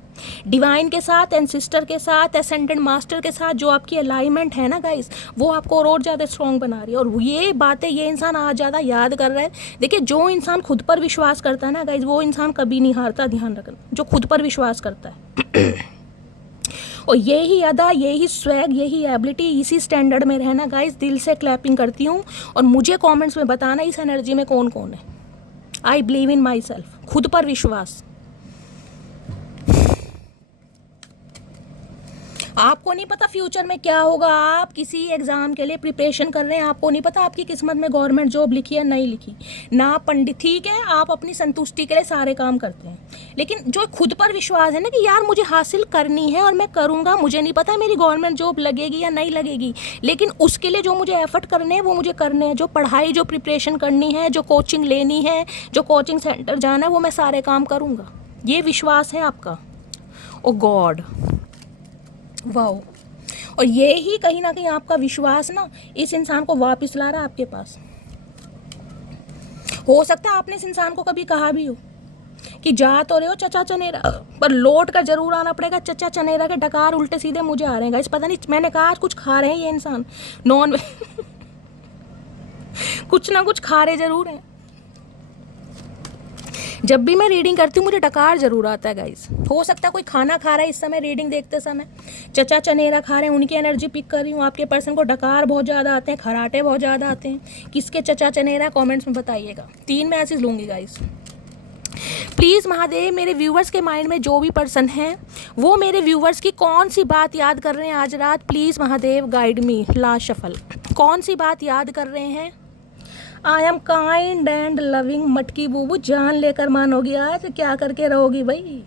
डिवाइन के साथ, एंसिस्टर के साथ, एसेंडेंट मास्टर के साथ जो आपकी अलाइनमेंट है ना गाइस, वो आपको और ज़्यादा स्ट्रॉन्ग बना रही है। और ये बातें ये इंसान आज ज़्यादा याद कर रहा है। देखिए जो इंसान खुद पर विश्वास करता है ना गाइस, वो इंसान कभी नहीं हारता, ध्यान रखना, जो खुद पर विश्वास करता है। और यही अदा, यही स्वैग, यही एबिलिटी, इसी स्टैंडर्ड में रहना गाइस। दिल से क्लैपिंग करती हूँ और मुझे कमेंट्स में बताना इस एनर्जी में कौन कौन है। I believe in my self, खुद पर विश्वास। आपको नहीं पता फ्यूचर में क्या होगा, आप किसी एग्ज़ाम के लिए प्रिपरेशन कर रहे हैं, आपको नहीं पता आपकी किस्मत में गवर्नमेंट जॉब लिखी है नहीं लिखी ना। पंडित ठीक है, आप अपनी संतुष्टि के लिए सारे काम करते हैं, लेकिन जो खुद पर विश्वास है ना कि यार मुझे हासिल करनी है और मैं करूँगा, मुझे नहीं पता मेरी गवर्नमेंट जॉब लगेगी या नहीं लगेगी, लेकिन उसके लिए जो मुझे एफर्ट करने हैं वो मुझे करने हैं। जो पढ़ाई, जो प्रिपरेशन करनी है, जो कोचिंग लेनी है, जो कोचिंग सेंटर जाना है, वो मैं सारे काम करूँगा। ये विश्वास है आपका। ओ गॉड, वाओ। और ये ही कहीं ना कहीं आपका विश्वास ना इस इंसान को वापस ला रहा है आपके पास। हो सकता है आपने इस इंसान को कभी कहा भी हो कि जा तो रहे हो चचा चनेरा, पर लौट कर जरूर आना पड़ेगा। चचा चनेरा के डकार उल्टे सीधे मुझे आ रहे हैं गाइस, पता नहीं, मैंने कहा आज कुछ खा रहे हैं ये इंसान, नॉन कुछ ना कुछ खा रहे जरूर हैं। जब भी मैं रीडिंग करती हूँ मुझे डकार जरूर आता है गाइस। हो सकता है कोई खाना खा रहा है इस समय, रीडिंग देखते समय चचा चनेरा खा रहे हैं, उनकी एनर्जी पिक कर रही हूँ। आपके पर्सन को डकार बहुत ज़्यादा आते हैं, खराटे बहुत ज़्यादा आते हैं। किसके चचा चनेरा कमेंट्स में बताइएगा। 3 मैसेज लूँगी गाइस। प्लीज़ महादेव, मेरे व्यूवर्स के माइंड में जो भी पर्सन हैं वो मेरे व्यूवर्स की कौन सी बात याद कर रहे हैं आज रात। Please Mahadev guide me. Last shuffle, कौन सी बात याद कर रहे हैं। I am kind and loving मटकी बूबू, जान लेकर मानोगी आज, क्या करके रहोगी भाई।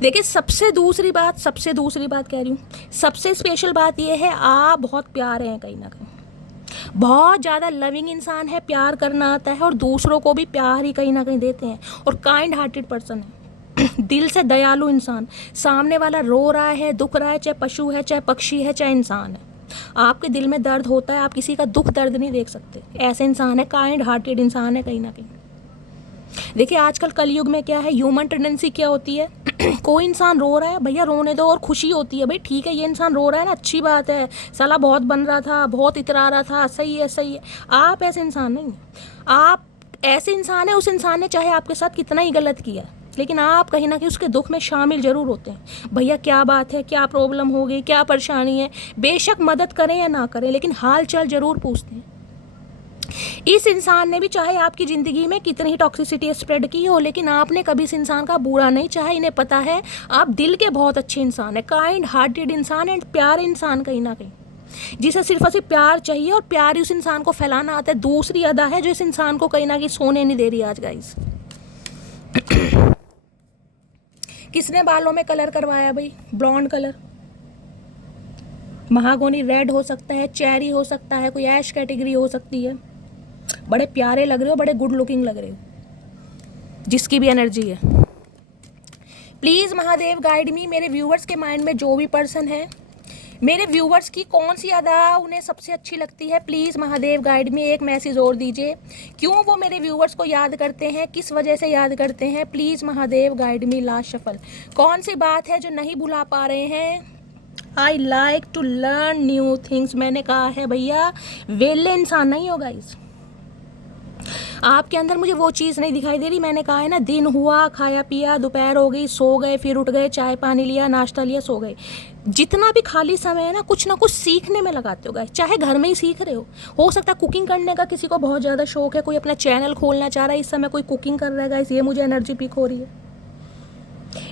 देखिए सबसे दूसरी बात कह रही हूँ, सबसे स्पेशल बात यह है आप बहुत प्यारे हैं कहीं ना कहीं, बहुत ज़्यादा लविंग इंसान है, प्यार करना आता है और दूसरों को भी प्यार ही कहीं ना कहीं देते हैं। और काइंड हार्टेड पर्सन है, दिल से दयालु इंसान। सामने वाला रो रहा है, दुख रहा है, चाहे पशु है, चाहे पक्षी है, चाहे इंसान है, आपके दिल में दर्द होता है, आप किसी का दुख दर्द नहीं देख सकते। ऐसे इंसान है, काइंड हार्टेड इंसान है कहीं ना कहीं। देखिए आजकल कलयुग में क्या है, ह्यूमन टेंडेंसी क्या होती है कोई इंसान रो रहा है, भैया रोने दो, और खुशी होती है भाई ठीक है ये इंसान रो रहा है ना, अच्छी बात है, साला बहुत बन रहा था, बहुत इतरा रहा था, सही है सही है। आप ऐसे इंसान नहीं, आप ऐसे इंसान है, उस इंसान ने चाहे आपके साथ कितना ही गलत किया, लेकिन आप कहीं ना कहीं उसके दुख में शामिल ज़रूर होते हैं। भैया क्या बात है, क्या प्रॉब्लम हो गई, क्या परेशानी है। बेशक मदद करें या ना करें, लेकिन हाल चाल ज़रूर पूछते हैं। इस इंसान ने भी चाहे आपकी ज़िंदगी में कितनी ही टॉक्सिसिटी स्प्रेड की हो, लेकिन आपने कभी इस इंसान का बुरा नहीं चाहा। इन्हें पता है आप दिल के बहुत अच्छे इंसान है, काइंड हार्टेड इंसान एंड प्यारे इंसान कहीं ना कहीं, जिसे सिर्फ और सिर्फ प्यार चाहिए और प्यार ही उस इंसान को फैलाना आता है। दूसरी अदा है जो इस इंसान को कहीं ना कहीं सोने नहीं दे रही आज गाइस। किसने बालों में कलर करवाया भाई? ब्लॉन्ड कलर, महागोनी रेड हो सकता है, चेरी हो सकता है, कोई ऐश कैटेगरी हो सकती है। बड़े प्यारे लग रहे हो, बड़े गुड लुकिंग लग रहे हो, जिसकी भी एनर्जी है। प्लीज़ महादेव गाइड मी। मेरे व्यूवर्स के माइंड में जो भी पर्सन है, मेरे व्यूवर्स की कौन सी अदा उन्हें सबसे अच्छी लगती है, प्लीज़ महादेव गाइड में एक मैसेज और दीजिए। क्यों वो मेरे व्यूवर्स को याद करते हैं, किस वजह से याद करते हैं, please Mahadev guide me. Last shuffle, कौन सी बात है जो नहीं भुला पा रहे हैं? I like to learn new things. मैंने कहा है भैया, वेले इंसान नहीं हो गाइस। आपके अंदर मुझे वो चीज़ नहीं दिखाई दे रही। मैंने कहा है ना, दिन हुआ, खाया पिया, दोपहर हो गई, सो गए, फिर उठ गए, चाय पानी लिया, नाश्ता लिया, सो गए। जितना भी खाली समय है ना कुछ सीखने में लगाते हो गाइस। चाहे घर में ही सीख रहे हो सकता है कुकिंग करने का किसी को बहुत ज़्यादा शौक है, कोई अपना चैनल खोलना चाह रहा है, इस समय कोई कुकिंग कर रहा है गाइस। ये मुझे एनर्जी पिक हो रही है।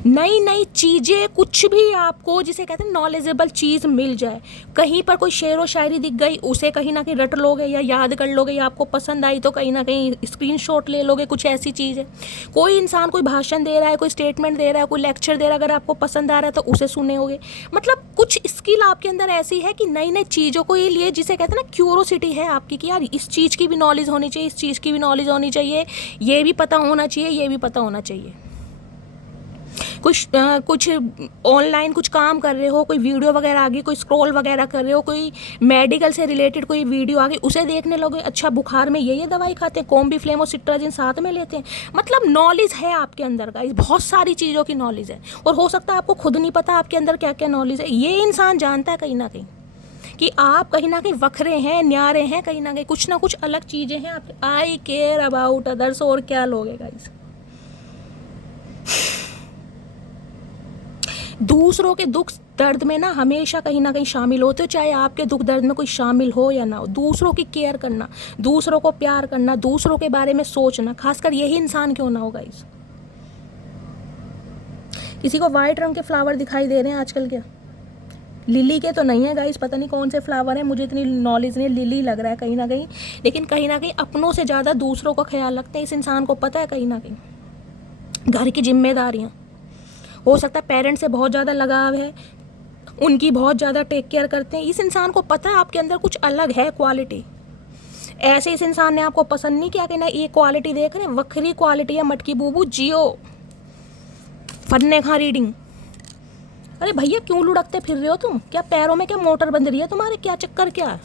नई नई चीज़ें, कुछ भी आपको जिसे कहते हैं नॉलेजेबल चीज़ मिल जाए। कहीं पर कोई शेर व शायरी दिख गई, उसे कहीं ना कहीं रट लोगे या याद कर लोगे, या आपको पसंद आई तो कहीं ना कहीं स्क्रीनशॉट ले लोगे। कुछ ऐसी चीज़ है, कोई इंसान कोई भाषण दे रहा है, कोई स्टेटमेंट दे रहा है, कोई लेक्चर दे रहा है, अगर आपको पसंद आ रहा है तो उसे सुने होगे। मतलब कुछ स्किल आपके अंदर ऐसी है कि नई नई चीज़ों को ये लिए, जिसे कहते हैं ना क्यूरोसिटी है आपकी कि यार इस चीज़ की भी नॉलेज होनी चाहिए, इस चीज़ की भी नॉलेज होनी चाहिए, ये भी पता होना चाहिए, ये भी पता होना चाहिए। कुछ ऑनलाइन कुछ काम कर रहे हो, कोई वीडियो वगैरह आ गई, कोई स्क्रॉल वगैरह कर रहे हो, कोई मेडिकल से रिलेटेड कोई वीडियो आ गई, उसे देखने लोगे। अच्छा, बुखार में ये दवाई खाते हैं, कॉम्बीफ्लेम और सिट्राजिन साथ में लेते हैं। मतलब नॉलेज है आपके अंदर का, बहुत सारी चीज़ों की नॉलेज है। और हो सकता है आपको खुद नहीं पता आपके अंदर क्या क्या नॉलेज है। ये इंसान जानता है कहीं ना कहीं कि आप कहीं ना कहीं वखरे हैं, न्यारे हैं, कहीं ना कुछ अलग चीज़ें हैं आपके। आई केयर अबाउट अदर्स। और क्या लोगे गाइस? दूसरों के दुख दर्द में ना हमेशा कहीं ना कहीं शामिल होते हो, चाहे आपके दुख दर्द में कोई शामिल हो या ना हो। दूसरों की केयर करना, दूसरों को प्यार करना, दूसरों के बारे में सोचना, खासकर यही इंसान क्यों ना हो गाइस। किसी को वाइट रंग के फ्लावर दिखाई दे रहे हैं आजकल? क्या लिली के तो नहीं है गाइस, पता नहीं कौन से फ्लावर है, मुझे इतनी नॉलेज नहीं। लिली लग रहा है कहीं ना कहीं, लेकिन कहीं ना कहीं अपनों से ज़्यादा दूसरों का ख्याल रखते हैं। इस इंसान को पता है कहीं ना कहीं घर की जिम्मेदारियाँ, हो सकता है पेरेंट्स से बहुत ज़्यादा लगाव है, उनकी बहुत ज़्यादा टेक केयर करते हैं। इस इंसान को पता है आपके अंदर कुछ अलग है क्वालिटी। ऐसे इस इंसान ने आपको पसंद नहीं किया कि ना ये क्वालिटी देख रहे हैं, वक्री क्वालिटी है, मटकी बूबू जियो फन्ने खा रीडिंग। अरे भैया क्यों लुढ़कते फिर रहे हो तुम? क्या पैरों में क्या मोटर बंध रही है तुम्हारे? क्या चक्कर क्या है?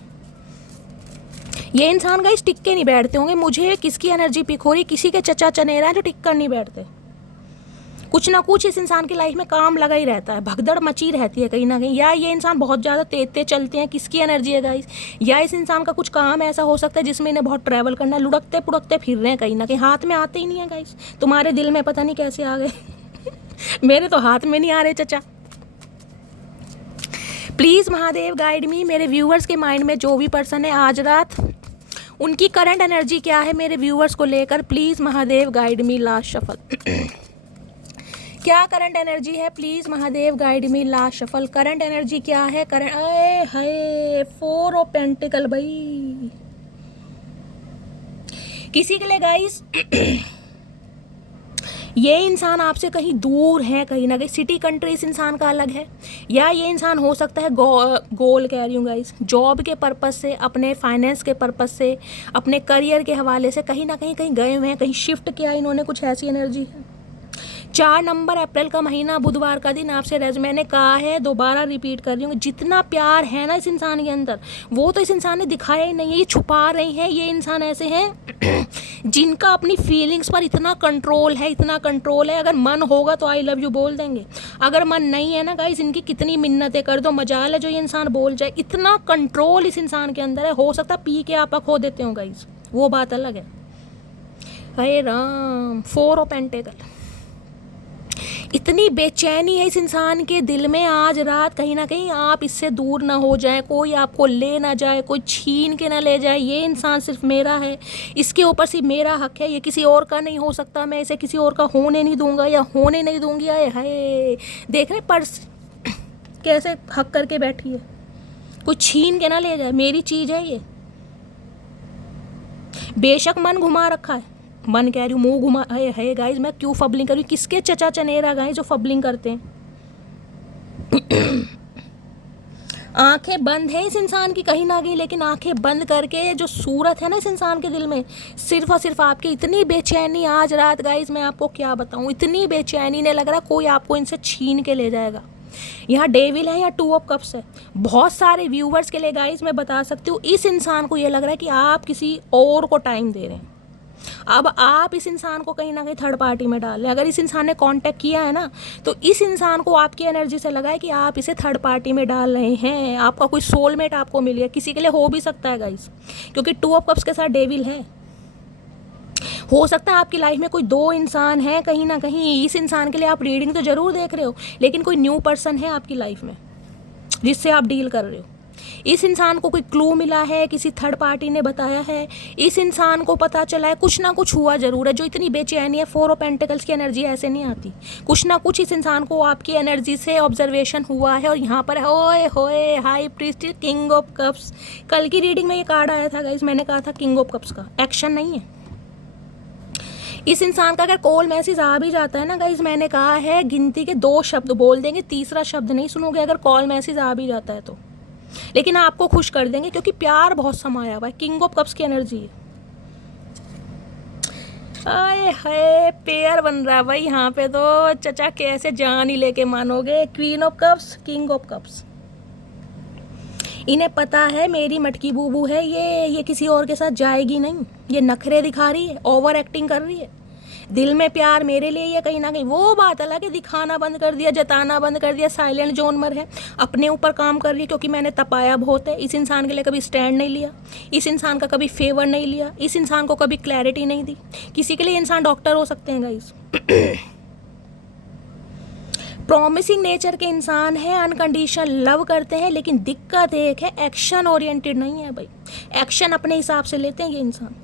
ये इंसान गाइस टिक के नहीं बैठते होंगे। मुझे किसकी एनर्जी पिक हो रही, किसी के चचा चनेरा है जो टिक कर नहीं बैठते। कुछ ना कुछ इस इंसान की लाइफ में काम लगा ही रहता है, भगदड़ मची रहती है कहीं ना कहीं। या ये इंसान बहुत ज़्यादा तेज चलते हैं, किसकी एनर्जी है गाइस? या इस इंसान का कुछ काम ऐसा हो सकता है जिसमें इन्हें बहुत ट्रैवल करना है, लुढ़कते पुढ़कते फिर रहे हैं कहीं ना कहीं। हाथ में आते ही नहीं है गाइस, तुम्हारे दिल में पता नहीं कैसे आ गए। मेरे तो हाथ में नहीं आ रहे चचा। प्लीज़ महादेव गाइड मी। मेरे व्यूअर्स के माइंड में जो भी पर्सन है आज रात, उनकी करंट एनर्जी क्या है मेरे व्यूअर्स को लेकर? Please Mahadev guide me. Last shuffle, क्या करंट एनर्जी है? Please Mahadev guide me. Last shuffle, current energy क्या है? करंट, अरे हाय, 4 ऑफ पेंटिकल भाई। किसी के लिए गाइस ये इंसान आपसे कहीं दूर है, कहीं ना कहीं सिटी कंट्री इस इंसान का अलग है। या ये इंसान हो सकता है गोल कह रही हूँ गाइस, जॉब के पर्पस से, अपने फाइनेंस के पर्पस से, अपने करियर के हवाले से कहीं ना कहीं गए हुए हैं, कहीं शिफ्ट किया इन्होंने, कुछ ऐसी एनर्जी है। 4 नंबर अप्रैल का महीना, बुधवार का दिन, आपसे मैंने कहा है, दोबारा रिपीट कर रही हूँ, जितना प्यार है ना इस इंसान के अंदर, वो तो इस इंसान ने दिखाया ही नहीं है, ये छुपा रही हैं। ये इंसान ऐसे हैं जिनका अपनी फीलिंग्स पर इतना कंट्रोल है, इतना कंट्रोल है। अगर मन होगा तो आई लव यू बोल देंगे, अगर मन नहीं है ना गाइस, इनकी कितनी मिन्नतें कर दो, मजाल है जो ये इंसान बोल जाए। इतना कंट्रोल इस इंसान के अंदर है। हो सकता है पी के आप खो देते हो गाइस, वो बात अलग है। अरे राम, 4 ऑफ पेंटिकल। इतनी बेचैनी है इस इंसान के दिल में आज रात, कहीं ना कहीं आप इससे दूर ना हो जाए, कोई आपको ले ना जाए, कोई छीन के ना ले जाए। ये इंसान सिर्फ मेरा है, इसके ऊपर सिर्फ मेरा हक है, ये किसी और का नहीं हो सकता। मैं इसे किसी और का होने नहीं दूंगा या होने नहीं दूंगी। आए हाय, देख रहे पर्स कैसे हक करके बैठी है, कोई छीन के ना ले जाए, मेरी चीज़ है ये। बेशक मन घुमा रखा है, मन कह रही हूँ मुंह घुमा है गाइज। मैं क्यों फबलिंग कर रही हूँ, किसके चचा चनेरा गाइज जो फबलिंग करते हैं। आंखें बंद है इस इंसान की कहीं ना कहीं, लेकिन आंखें बंद करके जो सूरत है ना इस इंसान के दिल में, सिर्फ और सिर्फ आपकी इतनी बेचैनी आज रात गाइज, मैं आपको क्या बताऊँ, इतनी बेचैनी ने लग रहा कोई आपको इनसे छीन के ले जाएगा। यहाँ डेविल है या 2 ऑफ कप्स है। बहुत सारे व्यूवर्स के लिए गाइज मैं बता सकती हूँ, इस इंसान को ये लग रहा है कि आप किसी और को टाइम दे रहे हैं। अब आप इस इंसान को कहीं ना कहीं थर्ड पार्टी में डाल रहे हैं। अगर इस इंसान ने कांटेक्ट किया है ना, तो इस इंसान को आपकी एनर्जी से लगा है कि आप इसे थर्ड पार्टी में डाल रहे हैं। आपका कोई सोलमेट आपको मिल गया, किसी के लिए हो भी सकता है गाइस, क्योंकि 2 ऑफ कप्स के साथ डेविल है। हो सकता है आपकी लाइफ में कोई 2 इंसान है कहीं ना कहीं। इस इंसान के लिए आप रीडिंग तो जरूर देख रहे हो, लेकिन कोई न्यू पर्सन है आपकी लाइफ में जिससे आप डील कर रहे हो। इस इंसान को कोई क्लू मिला है, किसी थर्ड पार्टी ने बताया है, इस इंसान को पता चला है, कुछ ना कुछ हुआ जरूर है। जो इतनी बेचैनी है, 4 ऑफ पेंटिकल्स की एनर्जी ऐसे नहीं आती, कुछ ना कुछ इस इंसान को आपकी एनर्जी से ऑब्जर्वेशन हुआ है। और यहाँ पर है ओए होए high priest, king of cups. कल की रीडिंग में ये कार्ड आया था गाइस, मैंने कहा था किंग ऑफ कप्स का एक्शन नहीं है। इस इंसान का अगर कॉल मैसेज आ भी जाता है ना गाइज, मैंने कहा है गिनती के 2 शब्द बोल देंगे, तीसरा शब्द नहीं सुनोगे अगर कॉल मैसेज आ भी जाता है तो, लेकिन आपको खुश कर देंगे क्योंकि प्यार बहुत समाया हुआ है। किंग ऑफ कप्स की एनर्जी है। आए हाय, पेयर बन रहा है भाई यहाँ पे तो, चचा कैसे जान ही लेके मानोगे। Queen of cups, king of cups. इन्हें पता है मेरी मटकी बूबू है ये किसी और के साथ जाएगी नहीं। ये नखरे दिखा रही है, ओवर एक्टिंग कर रही है। दिल में प्यार मेरे लिए ये कहीं ना कहीं, वो बात अलग है दिखाना बंद कर दिया, जताना बंद कर दिया, साइलेंट जोन मर है, अपने ऊपर काम कर रही है। क्योंकि मैंने तपाया बहुत है, इस इंसान के लिए कभी स्टैंड नहीं लिया, इस इंसान का कभी फेवर नहीं लिया, इस इंसान को कभी क्लैरिटी नहीं दी। किसी के लिए इंसान डॉक्टर हो सकते हैं गाइस। प्रॉमिसिंग नेचर के इंसान है, अनकंडीशनल लव करते हैं, लेकिन दिक्कत एक है, एक्शन ओरिएंटेड नहीं है भाई। एक्शन अपने हिसाब से लेते हैं ये इंसान।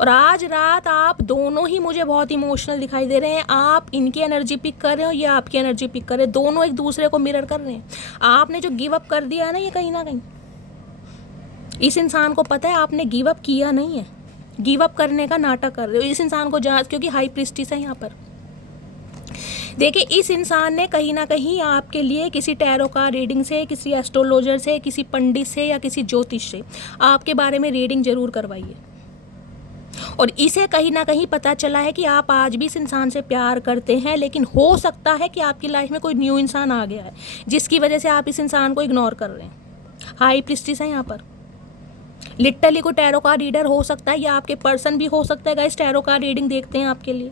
और आज रात आप दोनों ही मुझे बहुत इमोशनल दिखाई दे रहे हैं। आप इनकी एनर्जी पिक कर रहे हो या आपकी एनर्जी पिक कर रहे हैं, दोनों एक दूसरे को मिरर कर रहे हैं। आपने जो गिव अप कर दिया है ना, ये कहीं ना कहीं इस इंसान को पता है आपने गिव अप किया नहीं है, गिव अप करने का नाटक कर रहे हो। इस इंसान को जांच, क्योंकि हाई प्रीस्टिस है यहाँ पर। देखिए, इस इंसान ने कहीं ना कहीं आपके लिए किसी टैरो कार्ड रीडिंग से, किसी एस्ट्रोलॉजर से, किसी पंडित से या किसी ज्योतिष से आपके बारे में रीडिंग जरूर करवाई है। और इसे कहीं ना कहीं पता चला है कि आप आज भी इस इंसान से प्यार करते हैं, लेकिन हो सकता है कि आपकी लाइफ में कोई न्यू इंसान आ गया है जिसकी वजह से आप इस इंसान को इग्नोर कर रहे हैं। हाई प्रीस्टिस है यहाँ पर। लिटरली कोई टैरो कार्ड रीडर हो सकता है या आपके पर्सन भी हो सकता है गाइस, टैरो कार्ड रीडिंग देखते हैं आपके लिए,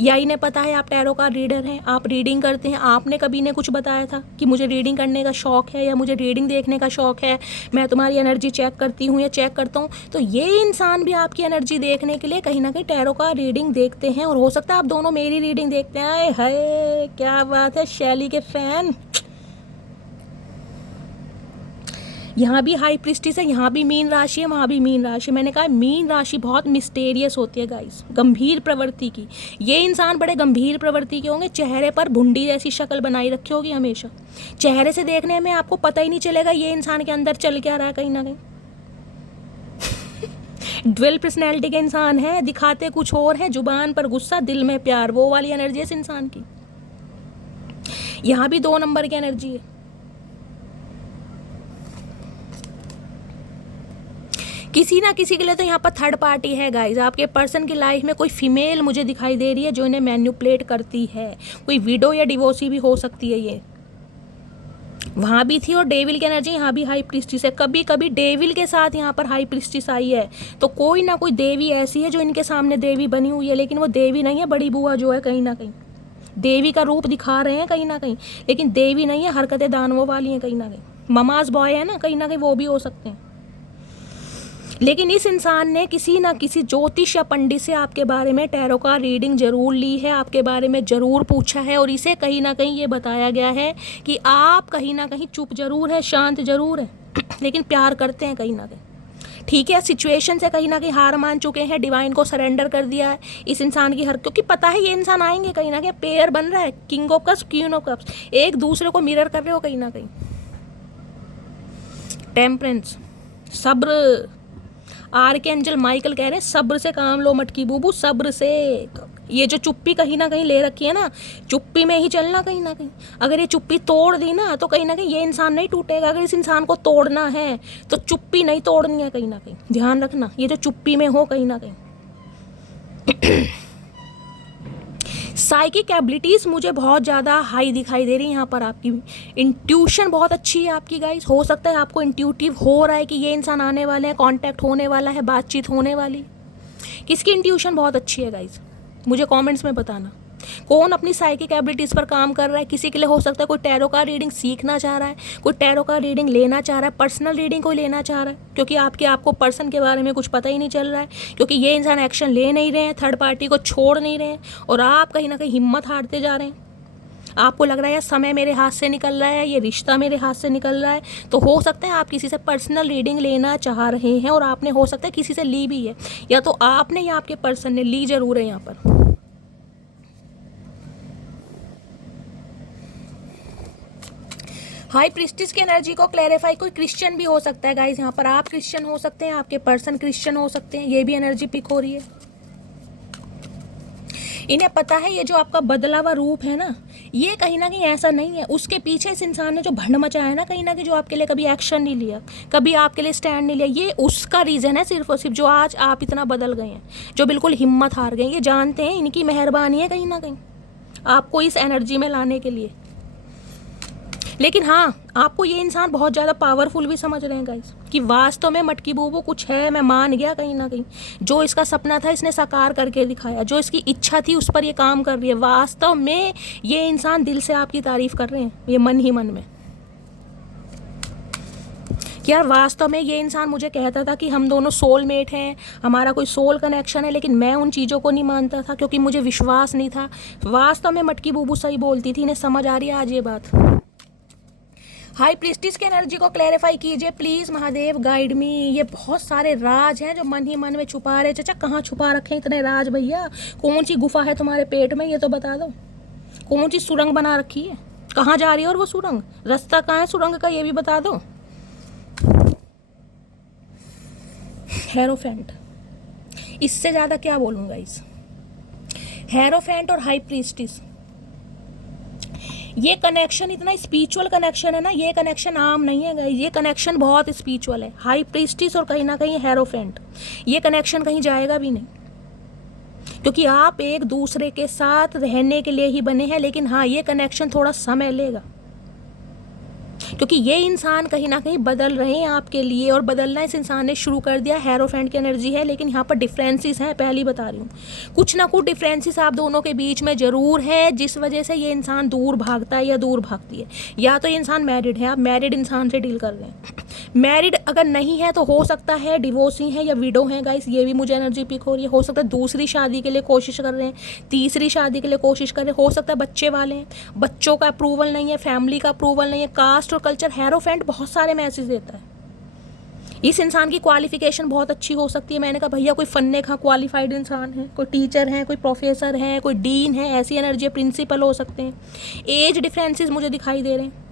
या इन्हें पता है आप टैरो कार्ड रीडर हैं, आप रीडिंग करते हैं। आपने कभी इन्हें कुछ बताया था कि मुझे रीडिंग करने का शौक है या मुझे रीडिंग देखने का शौक है, मैं तुम्हारी एनर्जी चेक करती हूँ या चेक करता हूँ। तो ये इंसान भी आपकी एनर्जी देखने के लिए कहीं ना कहीं टैरो कार्ड रीडिंग देखते हैं। और हो सकता है आप दोनों मेरी रीडिंग देखते हैं। हाय क्या बात है, शैली के फैन। यहाँ भी हाई प्रीस्टिस है, यहाँ भी मीन राशि है, वहाँ भी मीन राशि। मैंने कहा मीन राशि बहुत मिस्टेरियस होती है गाइस, गंभीर प्रवृत्ति की। ये इंसान बड़े गंभीर प्रवृत्ति के होंगे, चेहरे पर भुंडी जैसी शक्ल बनाई रखी होगी हमेशा। चेहरे से देखने में आपको पता ही नहीं चलेगा ये इंसान के अंदर चल क्या रहा है कहीं ना कहीं। ड्वेल पर्सनैलिटी के इंसान है, दिखाते कुछ और है, जुबान पर गुस्सा, दिल में प्यार, वो वाली एनर्जी है इस इंसान की। यहाँ भी 2 नंबर की एनर्जी है। किसी ना किसी के लिए तो यहाँ पर थर्ड पार्टी है गाइज। आपके पर्सन की लाइफ में कोई फीमेल मुझे दिखाई दे रही है जो इन्हें मैन्युपुलेट करती है। कोई विडो या डिवोर्सी भी हो सकती है ये, वहाँ भी थी। और डेविल की एनर्जी यहाँ भी हाई प्रीस्टिस है। कभी कभी डेविल के साथ यहाँ पर हाई प्रीस्टिस आई है, तो कोई ना कोई देवी ऐसी है जो इनके सामने देवी बनी हुई है, लेकिन वो देवी नहीं है, बड़ी बुआ जो है कहीं ना कहीं देवी का रूप दिखा रहे हैं कहीं ना कहीं, लेकिन देवी नहीं है, हरकतें दानवों वाली हैं कहीं ना कहीं। ममाज बॉय है ना, कहीं ना कहीं वो भी हो सकते हैं। लेकिन इस इंसान ने किसी ना किसी ज्योतिष या पंडित से आपके बारे में टैरो का रीडिंग जरूर ली है, आपके बारे में ज़रूर पूछा है, और इसे कहीं ना कहीं ये बताया गया है कि आप कहीं ना कहीं चुप जरूर है, शांत जरूर है, लेकिन प्यार करते हैं कहीं ना कहीं। ठीक है, सिचुएशन से कहीं ना कहीं हार मान चुके हैं, डिवाइन को सरेंडर कर दिया है इस इंसान की क्योंकि पता है ये इंसान आएंगे कहीं ना कहीं, पेयर बन रहा है, king of cups, queen of cups, एक दूसरे को मिरर कर रहे हो कहीं ना कहीं। टेम्परेंस, सब्र, आर्कएंजल माइकल कह रहे हैं सब्र से काम लो मटकी बूबू, सब्र से। ये जो चुप्पी कहीं ना कहीं ले रखी है ना, चुप्पी में ही चलना कहीं ना कहीं। अगर ये चुप्पी तोड़ दी ना तो कहीं ना कहीं ये इंसान नहीं टूटेगा। अगर इस इंसान को तोड़ना है तो चुप्पी नहीं तोड़नी है कहीं ना कहीं, ध्यान रखना, ये जो चुप्पी में हो कहीं ना कहीं। साइकिक एबिलिटीज़ मुझे बहुत ज़्यादा हाई दिखाई दे रही है यहाँ पर। आपकी इंट्यूशन बहुत अच्छी है आपकी गाइस। हो सकता है आपको इंट्यूटिव हो रहा है कि ये इंसान आने वाले हैं, कांटेक्ट होने वाला है, बातचीत होने वाली। किसकी इंट्यूशन बहुत अच्छी है गाइस, मुझे कमेंट्स में बताना। कौन अपनी साइकिक एबिलिटीज़ पर काम कर रहा है। किसी के लिए हो सकता है कोई टैरो का रीडिंग सीखना चाह रहा है, कोई टैरो का रीडिंग लेना चाह रहा है, पर्सनल रीडिंग कोई लेना चाह रहा है, क्योंकि आपको पर्सन के बारे में कुछ पता ही नहीं चल रहा है, क्योंकि ये इंसान एक्शन ले नहीं रहे हैं, थर्ड पार्टी को छोड़ नहीं रहे हैं, और आप कहीं ना कहीं हिम्मत हारते जा रहे हैं। आपको लग रहा है यार समय मेरे हाथ से निकल रहा है, ये रिश्ता मेरे हाथ से निकल रहा है। तो हो सकता है आप किसी से पर्सनल रीडिंग लेना चाह रहे हैं, और आपने हो सकता है किसी से ली भी है, या तो आपने या आपके पर्सन ने ली जरूर है यहाँ पर। हाई प्रिस्टिस की एनर्जी को क्लैरिफाई, कोई क्रिश्चियन भी हो सकता है गाइज यहाँ पर। आप क्रिश्चियन हो सकते हैं, आपके पर्सन क्रिश्चियन हो सकते हैं, ये भी एनर्जी पिक हो रही है। इन्हें पता है ये जो आपका बदला हुआ रूप है ना, ये कहीं ना कहीं ऐसा नहीं है। उसके पीछे इस इंसान ने जो भंड मचाया है ना कहीं ना कहीं, जो आपके लिए कभी एक्शन नहीं लिया, कभी आपके लिए स्टैंड नहीं लिया, ये उसका रीज़न है सिर्फ और सिर्फ, जो आज आप इतना बदल गए हैं, जो बिल्कुल हिम्मत हार गए। ये जानते हैं इनकी मेहरबानी है कहीं ना कहीं आपको इस एनर्जी में लाने के लिए। लेकिन हाँ, आपको ये इंसान बहुत ज़्यादा पावरफुल भी समझ रहे हैं गाइस, कि वास्तव में मटकी बूबू कुछ है। मैं मान गया कहीं ना कहीं, जो इसका सपना था इसने साकार करके दिखाया, जो इसकी इच्छा थी उस पर ये काम कर रही है। वास्तव में ये इंसान दिल से आपकी तारीफ कर रहे हैं, ये मन ही मन में, कि यार वास्तव में ये इंसान मुझे कहता था कि हम दोनों सोलमेट हैं, हमारा कोई सोल कनेक्शन है, लेकिन मैं उन चीज़ों को नहीं मानता था क्योंकि मुझे विश्वास नहीं था। वास्तव में मटकी बूबू सही बोलती थी, इन्हें समझ आ रही है आज ये बात। हाई प्रिस्टिस की एनर्जी को क्लैरिफाई कीजिए प्लीज़ महादेव, गाइड मी। ये बहुत सारे राज हैं जो मन ही मन में छुपा रहे। चाचा कहाँ छुपा रखे हैं इतने राज भैया? कौन सी गुफा है तुम्हारे पेट में, ये तो बता दो। कौन सी सुरंग बना रखी है, कहाँ जा रही है, और वो सुरंग, रास्ता कहाँ है सुरंग का, ये भी बता दो। हेरोफेंट, इससे ज़्यादा क्या बोलूँगा इस हेरोफेंट और हाई प्रिस्टिस। ये कनेक्शन इतना स्पिरिचुअल कनेक्शन है ना, ये कनेक्शन आम नहीं है गाइस, ये कनेक्शन बहुत स्पिरिचुअल है। हाई प्रीस्टिस और कहीं ना कहीं हेरोफेंट, ये कनेक्शन कहीं जाएगा भी नहीं, क्योंकि आप एक दूसरे के साथ रहने के लिए ही बने हैं। लेकिन हाँ, ये कनेक्शन थोड़ा समय लेगा, क्योंकि ये इंसान कहीं ना कहीं बदल रहे हैं आपके लिए, और बदलना इस इंसान ने शुरू कर दिया। हेरोफेंट की एनर्जी है, लेकिन यहाँ पर डिफरेंसेस हैं, पहले ही बता रही हूँ, कुछ ना कुछ डिफरेंसेस आप दोनों के बीच में ज़रूर है, जिस वजह से ये इंसान दूर भागता है या दूर भागती है। या तो ये इंसान मैरिड है, आप मैरिड इंसान से डील कर रहे हैं। मैरिड अगर नहीं है तो हो सकता है डिवोर्सी है या विडो है गाइस, ये भी मुझे एनर्जी पिक हो रही है। हो सकता है दूसरी शादी के लिए कोशिश कर रहे हैं, तीसरी शादी के लिए कोशिश कर रहे हैं। हो सकता है बच्चे वाले हैं, बच्चों का अप्रूवल नहीं है, फैमिली का अप्रूवल नहीं है, कास्ट और कल्चर। हेरोफेंट बहुत सारे मैसेज देता है। इस इंसान की क्वालिफिकेशन बहुत अच्छी हो सकती है। मैंने कहा भैया कोई फन्ने का क्वालिफाइड इंसान है, कोई टीचर है, कोई प्रोफेसर है, कोई डीन है, ऐसी एनर्जी, प्रिंसिपल हो सकते हैं। एज डिफरेंसेस मुझे दिखाई दे रहे हैं,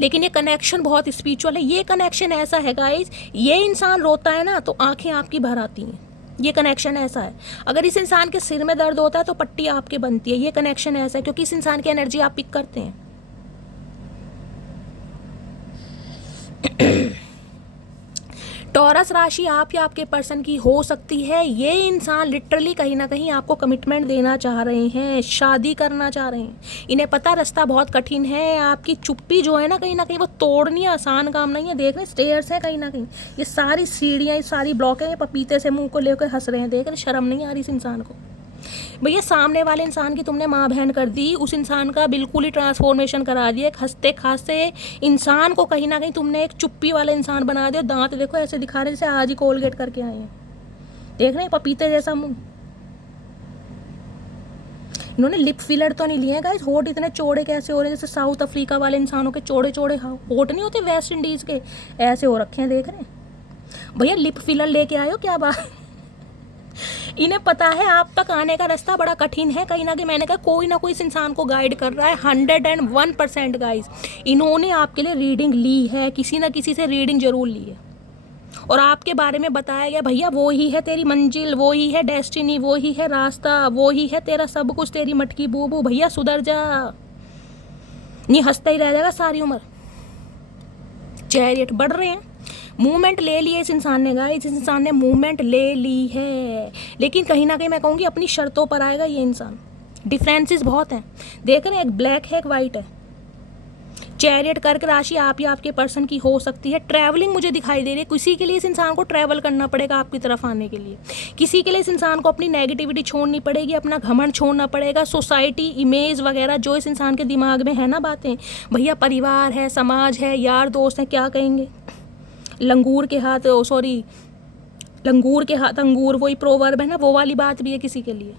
लेकिन ये कनेक्शन बहुत स्पिरिचुअल है। ये कनेक्शन ऐसा है गाइस, ये इंसान रोता है ना तो आंखें आपकी भर आती हैं। ये कनेक्शन ऐसा है। अगर इस इंसान के सिर में दर्द होता है तो पट्टी आपके बनती है। ये कनेक्शन ऐसा है, क्योंकि इस इंसान की एनर्जी आप पिक करते हैं। टॉरस राशि आप या आपके पर्सन की हो सकती है। ये इंसान लिटरली कहीं ना कहीं आपको कमिटमेंट देना चाह रहे हैं, शादी करना चाह रहे हैं। इन्हें पता रास्ता बहुत कठिन है। आपकी चुप्पी जो है ना कहीं वो तोड़नी आसान काम नहीं है। देख रहे स्टेयर्स है कहीं ना कहीं, ये सारी सीढ़ियाँ, ये सारी ब्लॉक है, ये पपीते से मुंह को लेकर हंस रहे हैं। देख रहे, शर्म नहीं आ रही इस इंसान को। भैया सामने वाले इंसान की तुमने माँ बहन कर दी, उस इंसान का बिल्कुल ही ट्रांसफॉर्मेशन करा दिया। एक हंसते खांसते इंसान को कहीं ना कहीं तुमने एक चुप्पी वाला इंसान बना दिया। दांत देखो ऐसे दिखा रहे जैसे आज ही कोलगेट करके आए हैं, देख रहे हैं पपीते जैसा मुंह। इन्होंने लिप फिलर तो नहीं लिए हैं गाइस, होठ इतने चौड़े कैसे हो रहे हैं जैसे साउथ अफ्रीका वाले इंसानों के चौड़े चौड़े होठ नहीं होते वेस्ट इंडीज़ के, ऐसे हो रखे हैं, देख रहे हैं। भैया लिप फिलर लेके आए हो क्या बात। इन्हें पता है आप तक आने का रास्ता बड़ा कठिन है, कहीं ना कहीं मैंने कहा कोई ना कोई इस इंसान को गाइड कर रहा है। 101% गाइस इन्होंने आपके लिए रीडिंग ली है, किसी ना किसी से रीडिंग जरूर ली है, और आपके बारे में बताया गया भैया वो ही है तेरी मंजिल, वो ही है डेस्टिनी, वो ही है रास्ता, वो ही है तेरा सब कुछ, तेरी मटकी बूबू, भैया सुधर जा, नहीं हंसता ही रह जाएगा सारी उम्र। चैरियट बढ़ रहे हैं, मूवमेंट ले ली है इस इंसान ने गाइस, इस इंसान ने मूवमेंट ले ली है, लेकिन कहीं ना कहीं मैं कहूँगी अपनी शर्तों पर आएगा ये इंसान। डिफरेंसेस बहुत हैं, देख रहे हैं, एक ब्लैक है एक वाइट है। चैरियट कर्क राशि आप या आपके पर्सन की हो सकती है। ट्रैवलिंग मुझे दिखाई दे रही है, किसी के लिए इस इंसान को ट्रैवल करना पड़ेगा आपकी तरफ आने के लिए, किसी के लिए इस इंसान को अपनी नेगेटिविटी छोड़नी पड़ेगी, अपना घमंड छोड़ना पड़ेगा, सोसाइटी इमेज वगैरह जो इस इंसान के दिमाग में है ना बातें, भैया परिवार है, समाज है, यार दोस्त हैं, क्या कहेंगे, लंगूर के हाथ लंगूर के हाथ अंगूर, वही प्रोवर्ब है ना, वो वाली बात भी है किसी के लिए।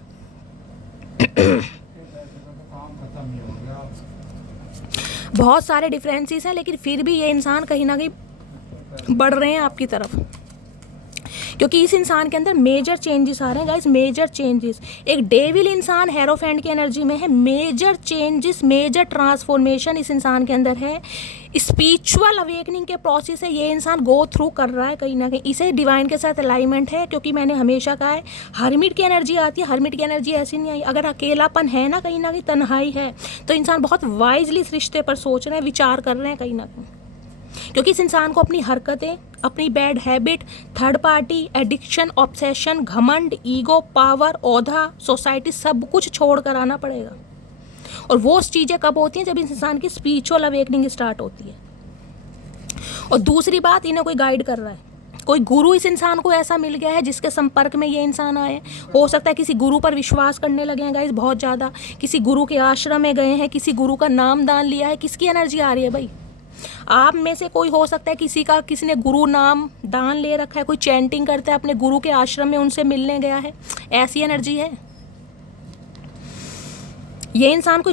बहुत सारे डिफरेंसेस हैं, लेकिन फिर भी ये इंसान कहीं ना कहीं बढ़ रहे हैं आपकी तरफ, क्योंकि इस इंसान के अंदर मेजर चेंजेस आ रहे हैं गाइस, मेजर चेंजेस। एक डेविल इंसान हेरोफेंट की एनर्जी में है, मेजर चेंजेस, मेजर ट्रांसफॉर्मेशन इस इंसान के अंदर है। स्पिरिचुअल अवेकनिंग के प्रोसेस है ये इंसान गो थ्रू कर रहा है कहीं ना कहीं, इसे डिवाइन के साथ अलाइनमेंट है, क्योंकि मैंने हमेशा कहा है हर्मिट की एनर्जी आती है, हर्मिट की एनर्जी ऐसी नहीं आई। अगर अकेलापन है ना कहीं तन्हाई है, तो इंसान बहुत वाइजली इस रिश्ते पर सोच रहे हैं, विचार कर रहे हैं कहीं ना कहीं, क्योंकि इस इंसान को अपनी हरकतें, अपनी bad habit, third party, addiction, obsession, घमंड, ईगो, पावर, ओहदा, सोसाइटी, सब कुछ छोड़ कर आना पड़ेगा। और वो चीज़ें कब होती हैं, जब इस इंसान की स्पिरिचुअल अवेकनिंग स्टार्ट होती है। और दूसरी बात, इन्हें कोई गाइड कर रहा है, कोई गुरु इस इंसान को ऐसा मिल गया है जिसके संपर्क में ये इंसान आए। हो सकता है किसी गुरु पर विश्वास करने लगे हैं गाइस बहुत ज़्यादा, किसी गुरु के आश्रम में गए हैं, किसी गुरु का नाम दान लिया है। किसकी एनर्जी आ रही है भाई, आप में से कोई हो सकता है किसी ने गुरु नाम दान ले रखा है, कोई चैंटिंग करता है अपने गुरु के आश्रम में, उनसे मिलने गया है, ऐसी एनर्जी है। ये इंसान कोई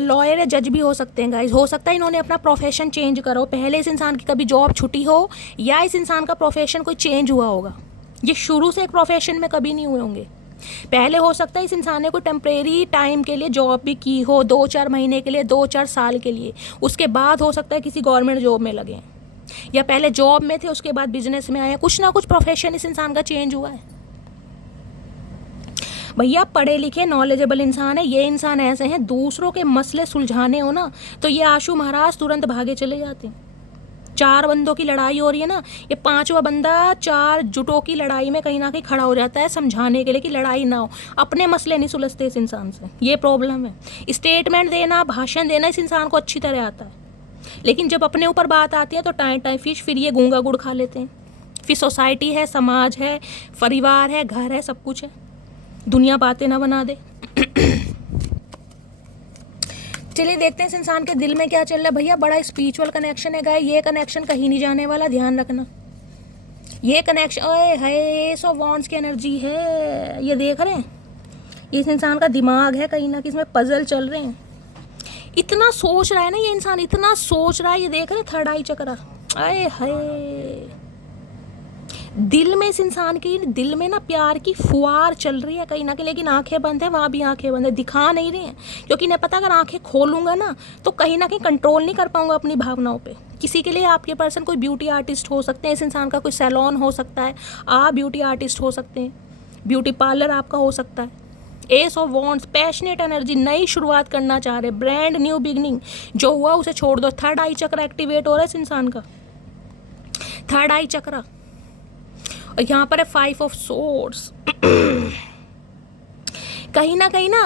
लॉयर या जज भी हो सकते हैं गाइस, हो सकता है इन्होंने अपना प्रोफेशन चेंज करो, पहले इस इंसान की कभी जॉब छुट्टी हो, या इस इंसान का प्रोफेशन कोई चेंज हुआ होगा। ये शुरू से एक प्रोफेशन में कभी नहीं हुए होंगे, पहले हो सकता है इस इंसान ने कोई टेम्परेरी टाइम के लिए जॉब भी की हो, 2-4 महीने के लिए, 2-4 साल के लिए, उसके बाद हो सकता है किसी गवर्नमेंट जॉब में लगे, या पहले जॉब में थे उसके बाद बिजनेस में आए, कुछ ना कुछ प्रोफेशन इस इंसान का चेंज हुआ है। भैया पढ़े लिखे नॉलेजेबल इंसान है ये इंसान, ऐसे हैं दूसरों के मसले सुलझाने हो ना तो ये आशु महाराज तुरंत भागे चले जाते हैं। 4 बंदों की लड़ाई हो रही है ना, ये 5वां बंदा 4 जुटों की लड़ाई में कहीं ना कहीं खड़ा हो जाता है समझाने के लिए कि लड़ाई ना हो, अपने मसले नहीं सुलझते इस इंसान से, ये प्रॉब्लम है। स्टेटमेंट देना, भाषण देना इस इंसान को अच्छी तरह आता है, लेकिन जब अपने ऊपर बात आती है तो टाइम फिर ये गूंगा गुड़ खा लेते हैं। फिर सोसाइटी है, समाज है, परिवार है, घर है, सब कुछ है, दुनिया बातें ना बना दे। चलिए देखते हैं इस इंसान के दिल में क्या चल रहा है। भैया बड़ा स्पिरिचुअल कनेक्शन है गाय, ये कनेक्शन कहीं नहीं जाने वाला, ध्यान रखना। ये कनेक्शन ओए है सो वॉन्ड्स की एनर्जी है, ये देख रहे हैं, इस इंसान का दिमाग है कहीं ना कहीं, इसमें पजल चल रहे हैं, इतना सोच रहा है ना ये इंसान, इतना सोच रहा है, ये देख रहे थर्ड आई चक्रा, आए हाय दिल में, इस इंसान की दिल में ना प्यार की फुहार चल रही है कहीं ना कहीं, लेकिन आंखें बंद है, वहाँ भी आंखें बंद है, दिखा नहीं रही हैं, क्योंकि इन्हें पता अगर आंखें खोलूंगा ना तो कहीं ना कहीं कंट्रोल नहीं कर पाऊंगा अपनी भावनाओं पे। किसी के लिए आपके पर्सन कोई ब्यूटी आर्टिस्ट हो सकते हैं, इस इंसान का कोई सैलून हो सकता है, आप ब्यूटी आर्टिस्ट हो सकते हैं, ब्यूटी पार्लर आपका हो सकता है। S of wands, passionate energy, नई शुरुआत करना चाह रहे, ब्रांड न्यू बिगनिंग, जो हुआ उसे छोड़ दो। थर्ड आई चक्र एक्टिवेट हो रहा है इस इंसान का, थर्ड आई चक्र, और यहाँ पर है 5 ऑफ सोर्ड्स। कहीं ना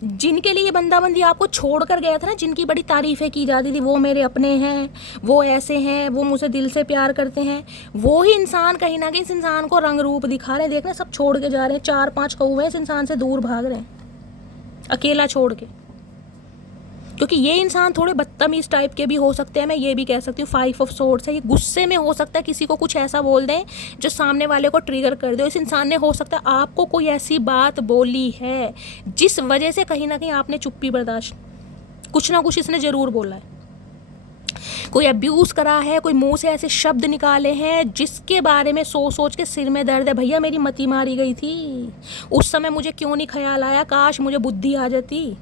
जिनके लिए ये बंदा-बंदी आपको छोड़ कर गया था ना, जिनकी बड़ी तारीफ़ें की जाती थी, वो मेरे अपने हैं, वो ऐसे हैं, वो मुझसे दिल से प्यार करते हैं, वो ही इंसान कहीं न कहीं इस इंसान को रंग रूप दिखा रहे हैं। देख रहे हैं सब छोड़ के जा रहे हैं, 4-5 कौवे इस इंसान से दूर भाग रहे हैं, अकेला छोड़ के। क्योंकि ये इंसान थोड़े बदतमीज़ टाइप के भी हो सकते हैं, मैं ये भी कह सकती हूँ। 5 ऑफ सोर्ड्स है, ये गुस्से में हो सकता है किसी को कुछ ऐसा बोल दें जो सामने वाले को ट्रिगर कर दे। इस इंसान ने हो सकता है आपको कोई ऐसी बात बोली है जिस वजह से कहीं ना कहीं आपने चुप्पी बर्दाश्त, कुछ ना कुछ इसने ज़रूर बोला है, कोई अब्यूज़ करा है, कोई मुंह से ऐसे शब्द निकाले हैं जिसके बारे में सोच सोच के सिर में दर्द है। भैया मेरी मती मारी गई थी, उस समय मुझे क्यों नहीं ख्याल आया, काश मुझे बुद्धि आ जाती,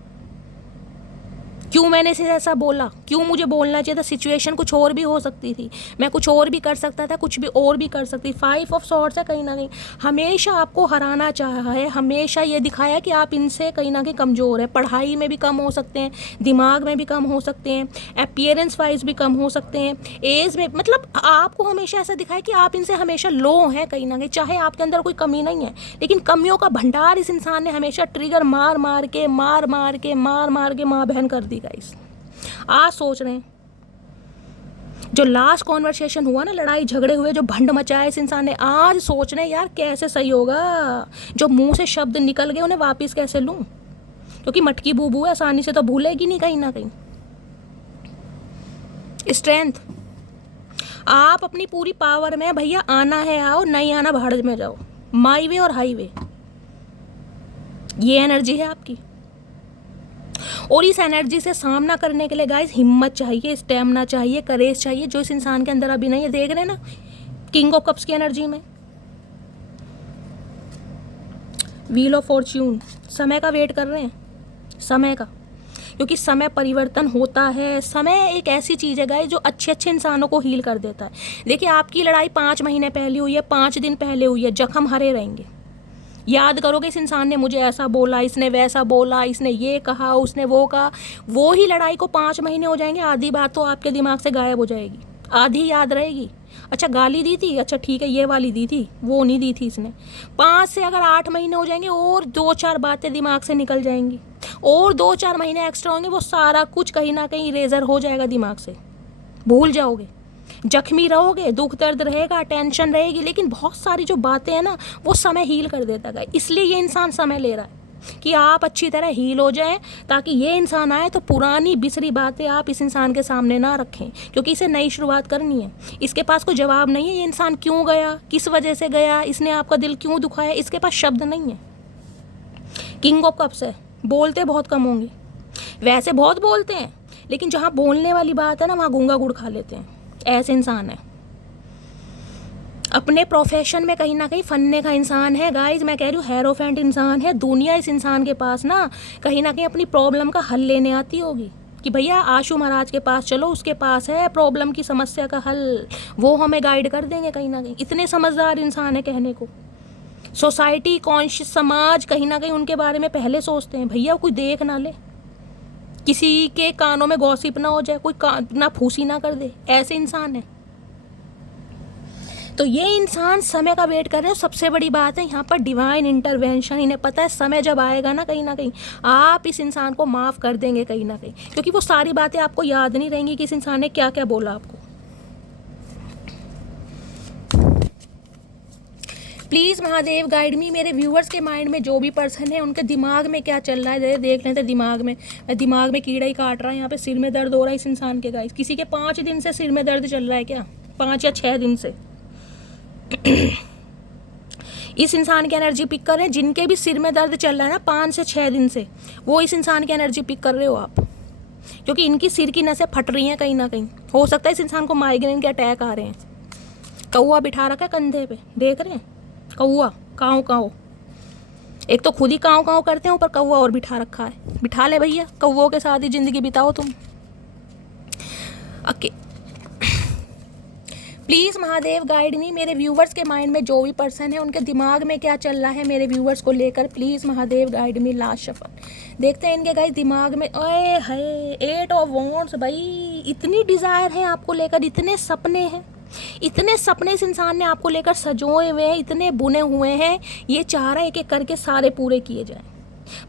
क्यों मैंने इसे ऐसा बोला, क्यों मुझे बोलना चाहिए था। सिचुएशन कुछ और भी हो सकती थी, मैं कुछ और भी कर सकता था, कुछ भी और भी कर सकती। 5 ऑफ सॉर्ड्स है, कहीं ना कहीं हमेशा आपको हराना चाहा है, हमेशा ये दिखाया कि आप इनसे कहीं ना कहीं कमज़ोर है। पढ़ाई में भी कम हो सकते हैं, दिमाग में भी कम हो सकते हैं, अपीयरेंस वाइज भी कम हो सकते हैं, एज में, मतलब आपको हमेशा ऐसा दिखाया कि आप इनसे हमेशा लो हैं कहीं ना कहीं। चाहे आपके अंदर कोई कमी नहीं है, लेकिन कमियों का भंडार इस इंसान ने हमेशा ट्रिगर मार मार के माँ बहन कर दी। गाइस आज सोच रहे हैं, जो लास्ट कॉन्वर्सेशन हुआ ना, लड़ाई झगड़े हुए, जो भंड मचाया इस इंसान ने, आज सोच रहे हैं यार कैसे सही होगा। जो मुंह से शब्द निकल गए उन्हें वापस कैसे लूं, क्योंकि मटकी बूबू है, आसानी से तो भूलेगी नहीं कहीं ना कहीं। स्ट्रेंथ, आप अपनी पूरी पावर में भैया, आना है आओ, नहीं आना भाड़ में जाओ, माई वे और हाईवे, ये एनर्जी है आपकी। और इस एनर्जी से सामना करने के लिए गाइस हिम्मत चाहिए, स्टैमिना चाहिए, करेज चाहिए, जो इस इंसान के अंदर अभी नहीं है। देख रहे हैं ना किंग ऑफ कप्स की एनर्जी में, व्हील ऑफ फॉर्च्यून, समय का वेट कर रहे हैं, समय का, क्योंकि समय परिवर्तन होता है। समय एक ऐसी चीज़ है गाइस जो अच्छे अच्छे इंसानों को हील कर देता है। देखिए आपकी लड़ाई 5 महीने पहले हुई है, 5 दिन पहले हुई है, जख्म हरे रहेंगे। याद करोगे इस इंसान ने मुझे ऐसा बोला, इसने वैसा बोला, इसने ये कहा, उसने वो कहा, वो ही लड़ाई को 5 महीने हो जाएंगे, आधी बात तो आपके दिमाग से गायब हो जाएगी, आधी याद रहेगी। अच्छा गाली दी थी, अच्छा ठीक है ये वाली दी थी, वो नहीं दी थी इसने। 5 से अगर 8 महीने हो जाएंगे और 2-4 बातें दिमाग से निकल जाएंगी, और 2-4 महीने एक्स्ट्रा होंगे, वो सारा कुछ कहीं ना कहीं इरेजर हो जाएगा दिमाग से, भूल जाओगे। जख्मी रहोगे, दुख दर्द रहेगा, टेंशन रहेगी, लेकिन बहुत सारी जो बातें हैं ना वो समय हील कर देता है। इसलिए ये इंसान समय ले रहा है कि आप अच्छी तरह हील हो जाएं, ताकि ये इंसान आए तो पुरानी बिसरी बातें आप इस इंसान के सामने ना रखें, क्योंकि इसे नई शुरुआत करनी है। इसके पास कोई जवाब नहीं है, ये इंसान क्यों गया, किस वजह से गया, इसने आपका दिल क्यों दुखाया, इसके पास शब्द नहीं है। किंग ऑफ कप्स है, बोलते बहुत कम होंगे, वैसे बहुत बोलते हैं, लेकिन जहाँ बोलने वाली बात है ना वहाँ गूंगा गुड़ खा लेते हैं, ऐसे इंसान है। अपने प्रोफेशन में कहीं ना कहीं फन्ने का इंसान है गाइज, मैं कह रही हूँ हेरोफेंट इंसान है। दुनिया इस इंसान के पास ना कहीं अपनी प्रॉब्लम का हल लेने आती होगी कि भैया आशु महाराज के पास चलो, उसके पास है प्रॉब्लम की समस्या का हल, वो हमें गाइड कर देंगे कहीं ना कहीं। इतने समझदार इंसान है कहने को। सोसाइटी कॉन्शियस समाज कहीं ना कहीं उनके बारे में पहले सोचते हैं, भैया कोई देख ना ले, किसी के कानों में गॉसिप ना हो जाए, कोई ना फूसी ना कर दे, ऐसे इंसान है। तो ये इंसान समय का वेट कर रहे हैं। सबसे बड़ी बात है यहाँ पर डिवाइन इंटरवेंशन। इन्हें पता है समय जब आएगा ना कहीं आप इस इंसान को माफ़ कर देंगे कहीं ना कहीं, क्योंकि वो सारी बातें आपको याद नहीं रहेंगी कि इस इंसान ने क्या क्या बोला आपको। प्लीज़ महादेव गाइड मी, मेरे व्यूअर्स के माइंड में जो भी पर्सन है उनके दिमाग में क्या चल रहा है देख लेते। दिमाग में कीड़ा ही काट रहा है, यहाँ पे सिर में दर्द हो रहा है इस इंसान के गाइस। किसी के 5 दिन से सिर में दर्द चल रहा है क्या, 5 या 6 दिन से। इस इंसान की एनर्जी पिक कर रहे हैं, जिनके भी सिर में दर्द चल रहा है ना 5 से 6 दिन से, वो इस इंसान की एनर्जी पिक कर रहे हो आप, क्योंकि इनकी सिर की नसें फट रही हैं कहीं ना कहीं। हो सकता है इस इंसान को माइग्रेन के अटैक आ रहे हैं। कौआ बिठा रखा है कंधे पे, देख रहे हैं, कौआ काँव काँव, एक तो खुद ही काँव काँव करते हैं, ऊपर कौआ और बिठा रखा है। बिठा ले भैया, कौओं के साथ ही ज़िंदगी बिताओ तुम। ओके प्लीज़ महादेव गाइड मी, मेरे व्यूवर्स के माइंड में जो भी पर्सन है उनके दिमाग में क्या चल रहा है मेरे व्यूवर्स को लेकर। Please Mahadev guide me. Last shuffle देखते हैं इनके गाइस दिमाग में। ओए है 8 ऑफ वॉन्ड्स, भाई इतनी डिज़ायर है आपको लेकर, इतने सपने हैं, इतने सपने इस इंसान ने आपको लेकर सजोए हुए हैं, इतने बुने हुए हैं, ये चाह रहा है एक एक करके सारे पूरे किए जाएं।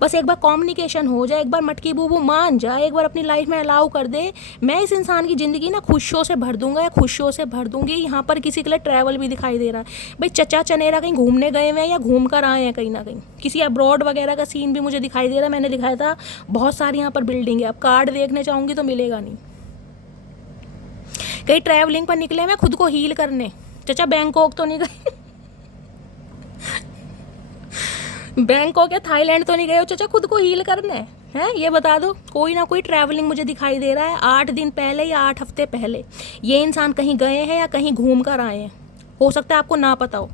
बस एक बार कम्युनिकेशन हो जाए, एक बार मटकी बूबू मान जाए, एक बार अपनी लाइफ में अलाउ कर दे, मैं इस इंसान की ज़िंदगी ना खुशियों से भर दूंगा या खुशियों से भर दूंगी। यहाँ पर किसी के लिए ट्रैवल भी दिखाई दे रहा है भाई, चचा चनेरा कहीं घूमने गए हुए हैं या घूम कर आए हैं कहीं ना कहीं, किसी अब्रॉड वगैरह का सीन भी मुझे दिखाई दे रहा है। मैंने दिखाया था बहुत सारी यहाँ पर बिल्डिंग है, अब कार्ड देखने चाहूँगी तो मिलेगा नहीं। कहीं ट्रैवलिंग पर निकले मैं खुद को हील करने, चचा बैंकॉक तो नहीं गए बैंकॉक या थाईलैंड तो नहीं गए हो चचा खुद को हील करने हैं, ये बता दो। कोई ना कोई ट्रैवलिंग मुझे दिखाई दे रहा है 8 दिन पहले या 8 हफ्ते पहले, ये इंसान कहीं गए हैं या कहीं घूम कर आए हैं, हो सकता है आपको ना पता हो,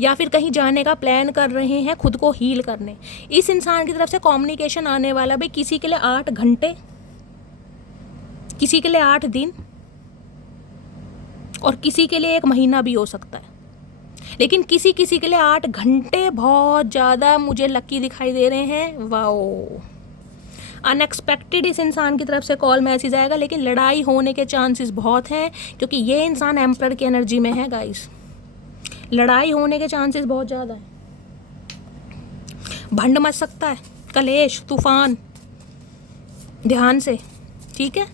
या फिर कहीं जाने का प्लान कर रहे हैं खुद को हील करने। इस इंसान की तरफ से कम्युनिकेशन आने वाला भाई, किसी के लिए 8 घंटे, किसी के लिए 8 दिन, और किसी के लिए 1 महीना भी हो सकता है, लेकिन किसी किसी के लिए 8 घंटे बहुत ज़्यादा मुझे लकी दिखाई दे रहे हैं। वाओ, अनएक्सपेक्टेड इस इंसान की तरफ से कॉल मैसेज आएगा, लेकिन लड़ाई होने के चांसेस बहुत हैं क्योंकि ये इंसान एम्परर की एनर्जी में है गाइस। लड़ाई होने के चांसेस बहुत ज़्यादा हैं, भंड मच सकता है, कलेश तूफान, ध्यान से, ठीक है।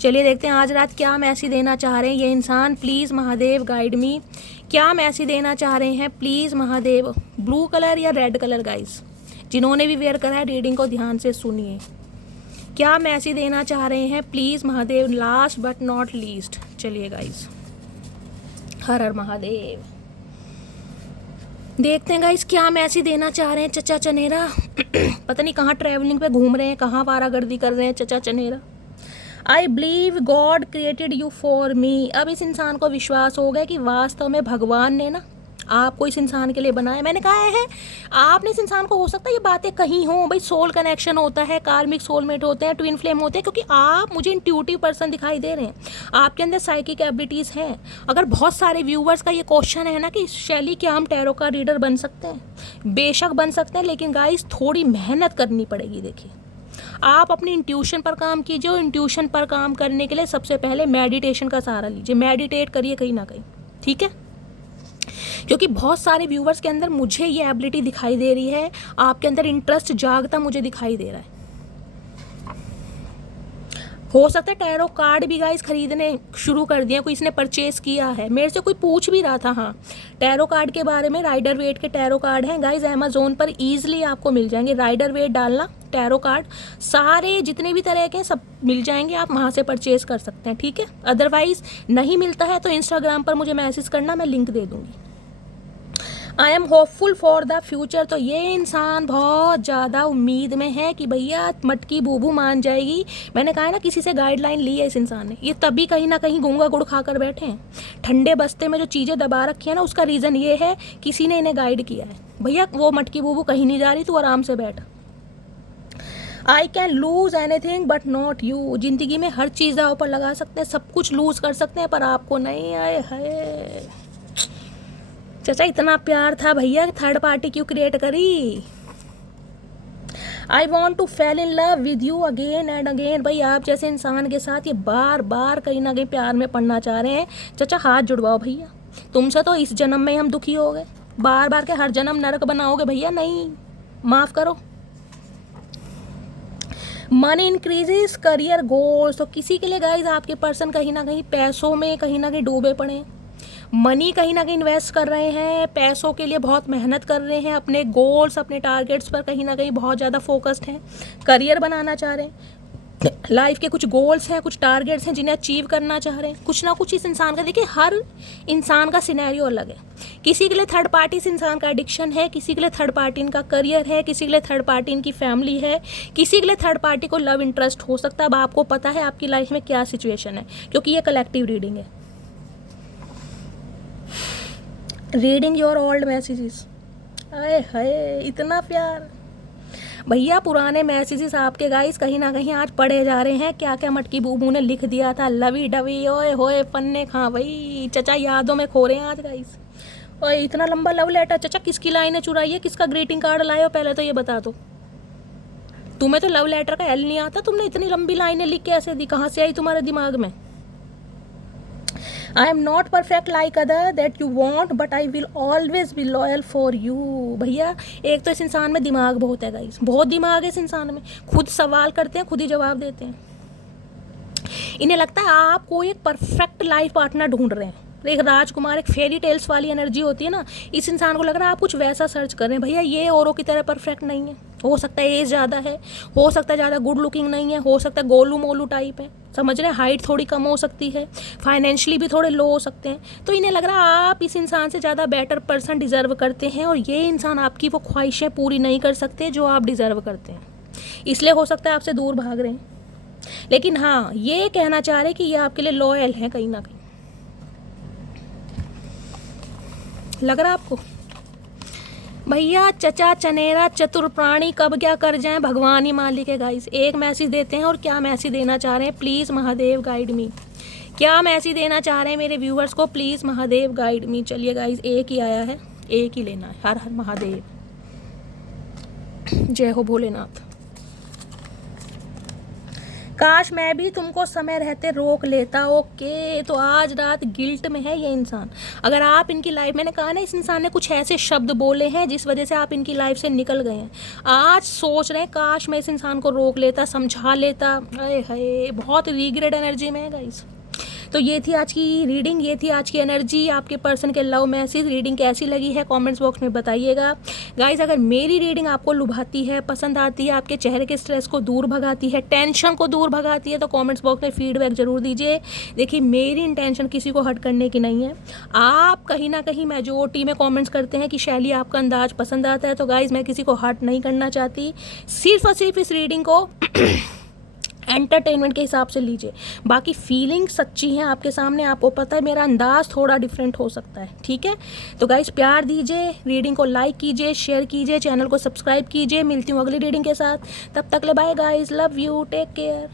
चलिए देखते हैं आज रात क्या मैसेज देना चाह रहे हैं ये इंसान। प्लीज़ महादेव गाइड मी, क्या मैसेज देना चाह रहे हैं प्लीज़ महादेव। ब्लू कलर या रेड कलर गाइस, जिन्होंने भी वेयर करा है रीडिंग को ध्यान से सुनिए, क्या मैसेज देना चाह रहे हैं please Mahadev. Last but not least, चलिए गाइस, हर हर महादेव। देखते हैं गाइस क्या मैसेज देना चाह रहे हैं चचा चनेरा। पता नहीं कहाँ ट्रैवलिंग पे घूम रहे हैं, कहाँ वारागर्दी कर रहे हैं चचा चनेरा। I believe God created you for me. अब इस इंसान को विश्वास हो गया कि वास्तव में भगवान ने ना आपको इस इंसान के लिए बनाया। मैंने कहा है आपने इस इंसान को, हो सकता है ये बातें कहीं हों भाई, सोल कनेक्शन होता है, कार्मिक सोलमेट होते हैं, ट्विन फ्लेम होते हैं, क्योंकि आप मुझे इंट्यूटिव पर्सन दिखाई दे रहे हैं, आपके अंदर साइकिक एबिलिटीज़ हैं। अगर बहुत सारे व्यूवर्स का ये क्वेश्चन है ना कि शैली क्या हम टैरो का रीडर बन सकते हैं, बेशक बन सकते हैं, लेकिन गाइस थोड़ी मेहनत करनी पड़ेगी। देखिए आप अपनी इंट्यूशन पर काम कीजिए, और इंट्यूशन पर काम करने के लिए सबसे पहले मेडिटेशन का सहारा लीजिए, मेडिटेट करिए कहीं ना कहीं, ठीक है। क्योंकि बहुत सारे व्यूवर्स के अंदर मुझे ये एबिलिटी दिखाई दे रही है, आपके अंदर इंटरेस्ट जागता मुझे दिखाई दे रहा है। हो सकता है टैरो कार्ड भी गाइस खरीदने शुरू कर दिए, कोई इसने परचेज किया है, मेरे से कोई पूछ भी रहा था हाँ टैरो कार्ड के बारे में। राइडर वेट के टैरो कार्ड हैं गाइस, अमेजोन पर ईजिली आपको मिल जाएंगे। राइडर वेट डालना, टैरो कार्ड सारे जितने भी तरह के सब मिल जाएंगे, आप वहाँ से परचेज कर सकते हैं, ठीक है। अदरवाइज नहीं मिलता है तो इंस्टाग्राम पर मुझे मैसेज करना, मैं लिंक दे दूँगी। I am hopeful for the future. तो ये इंसान बहुत ज़्यादा उम्मीद में है कि भैया मटकी बूबू मान जाएगी। मैंने कहा है ना किसी से गाइडलाइन ली है इस इंसान ने, ये तभी कहीं ना कहीं गूंगा गुड़ खा कर बैठे हैं। ठंडे बस्ते में जो चीज़ें दबा रखी है ना, उसका रीज़न ये है किसी ने इन्हें गाइड किया है, भैया वो मटकी बूबू कहीं नहीं जा रही, तू आराम से बैठ। I can lose anything but not you. ज़िंदगी में हर चीज़ दांव पर लगा सकते हैं, सब कुछ लूज़ कर सकते हैं, पर आपको नहीं। आए हाय चाचा, इतना प्यार था भैया, थर्ड पार्टी क्यों क्रिएट करी। I want to fall in love with you again and again. भाई आप जैसे इंसान के साथ ये बार बार कहीं ना कहीं प्यार में पड़ना चाह रहे हैं। चाचा हाथ जुड़वाओ भैया, तुमसे तो इस जन्म में हम दुखी हो गए, बार बार के हर जन्म नरक बनाओगे भैया, नहीं, माफ़ करो। Money increases career goals. तो किसी के लिए गाइज आपके पर्सन कहीं ना कहीं डूबे पड़े हैं, मनी कहीं ना कहीं इन्वेस्ट कर रहे हैं, पैसों के लिए बहुत मेहनत कर रहे हैं, अपने गोल्स अपने टारगेट्स पर कहीं ना कहीं बहुत ज़्यादा फोकस्ड हैं, करियर बनाना चाह रहे हैं, लाइफ के कुछ गोल्स हैं, कुछ टारगेट्स हैं जिन्हें अचीव करना चाह रहे हैं, कुछ ना कुछ इस इंसान का। देखिए हर इंसान का सिनेरियो अलग है, किसी के लिए थर्ड पार्टी इस इंसान का एडिक्शन है, किसी के लिए थर्ड पार्टी इनका करियर है, किसी के लिए थर्ड पार्टी इनकी फैमिली है, किसी के लिए थर्ड पार्टी को लव इंटरेस्ट हो सकता है। अब आपको पता है आपकी लाइफ में क्या सिचुएशन है, क्योंकि ये कलेक्टिव रीडिंग है। Reading your old messages. अरे हाय इतना प्यार भैया, पुराने मैसेजेस आपके गाइस कहीं ना कहीं आज पढ़े जा रहे हैं। क्या क्या मटकी बूबू ने लिख दिया था, लवी डवी ओए होए पन्ने खा भाई, चचा यादों में खो रहे हैं आज गाइस। ओए इतना लंबा लव लेटर, चचा किसकी लाइनें चुराई है, किसका ग्रीटिंग कार्ड लाए हो, पहले तो ये बता दो। तुम्हें तो लव लेटर का एल नहीं आता, तुमने इतनी लंबी लाइनें लिख कैसे दी, कहाँ से आई तुम्हारे दिमाग में। I am not perfect like other that you want but I will always be loyal for you. भैया एक तो इस इंसान में दिमाग बहुत है गाइस, बहुत दिमाग है इस इंसान में, खुद सवाल करते हैं खुद ही जवाब देते हैं। इन्हें लगता है आप कोई एक परफेक्ट लाइफ पार्टनर ढूंढ रहे हैं, एक राजकुमार, एक फेरी टेल्स वाली एनर्जी होती है ना, इस इंसान को लग रहा है आप कुछ वैसा सर्च कर रहे हैं। भैया ये औरों की तरह परफेक्ट नहीं है, हो सकता है एज ज़्यादा है, हो सकता है ज़्यादा गुड लुकिंग नहीं है, हो सकता है गोलू मोलू टाइप है, समझ रहे हैं, हाइट थोड़ी कम हो सकती है, फाइनेंशियली भी थोड़े लो हो सकते हैं। तो इन्हें लग रहा है आप इस इंसान से ज़्यादा बेटर पर्सन डिज़र्व करते हैं और ये इंसान आपकी वो ख्वाहिशें पूरी नहीं कर सकते जो आप डिज़र्व करते हैं, इसलिए हो सकता है आपसे दूर भाग रहे हैं। लेकिन हाँ, ये कहना चाह रहे हैं कि ये आपके लिए लॉयल हैं कहीं ना कहीं। लग रहा आपको? भैया चचा चनेरा चतुर प्राणी कब क्या कर जाएं भगवान ही मालिक है गाइस। एक मैसेज देते हैं और क्या मैसेज देना चाह रहे हैं, प्लीज़ महादेव गाइड मी। क्या मैसेज देना चाह रहे हैं मेरे व्यूअर्स को, प्लीज़ महादेव गाइड मी। चलिए गाइस, एक ही आया है, एक ही लेना है। हर हर महादेव, जय हो भोलेनाथ। काश मैं भी तुमको समय रहते रोक लेता। ओके, तो आज रात गिल्ट में है ये इंसान। अगर आप इनकी लाइफ, मैंने कहा ना इस इंसान ने कुछ ऐसे शब्द बोले हैं जिस वजह से आप इनकी लाइफ से निकल गए हैं। आज सोच रहे हैं काश मैं इस इंसान को रोक लेता, समझा लेता। अरे हाय, बहुत रिग्रेट एनर्जी में है गाइस। तो ये थी आज की रीडिंग, ये थी आज की एनर्जी, आपके पर्सन के लव मैसेज। रीडिंग कैसी लगी है कमेंट्स बॉक्स में बताइएगा गाइस। अगर मेरी रीडिंग आपको लुभाती है, पसंद आती है, आपके चेहरे के स्ट्रेस को दूर भगाती है, टेंशन को दूर भगाती है, तो कमेंट्स बॉक्स में फीडबैक ज़रूर दीजिए। देखिए मेरी इंटेंशन किसी को हर्ट करने की नहीं है। आप कहीं ना कहीं मेजॉरिटी में कमेंट्स करते हैं कि शैली आपका अंदाज पसंद आता है, तो गाइस मैं किसी को हर्ट नहीं करना चाहती। सिर्फ और सिर्फ इस रीडिंग को एंटरटेनमेंट के हिसाब से लीजिए, बाकी फीलिंग सच्ची है आपके सामने। आपको पता है मेरा अंदाज थोड़ा डिफरेंट हो सकता है, ठीक है। तो गाइस प्यार दीजिए, रीडिंग को लाइक कीजिए, शेयर कीजिए, चैनल को सब्सक्राइब कीजिए। मिलती हूँ अगली रीडिंग के साथ, तब तक ले bye guys, love you, take care.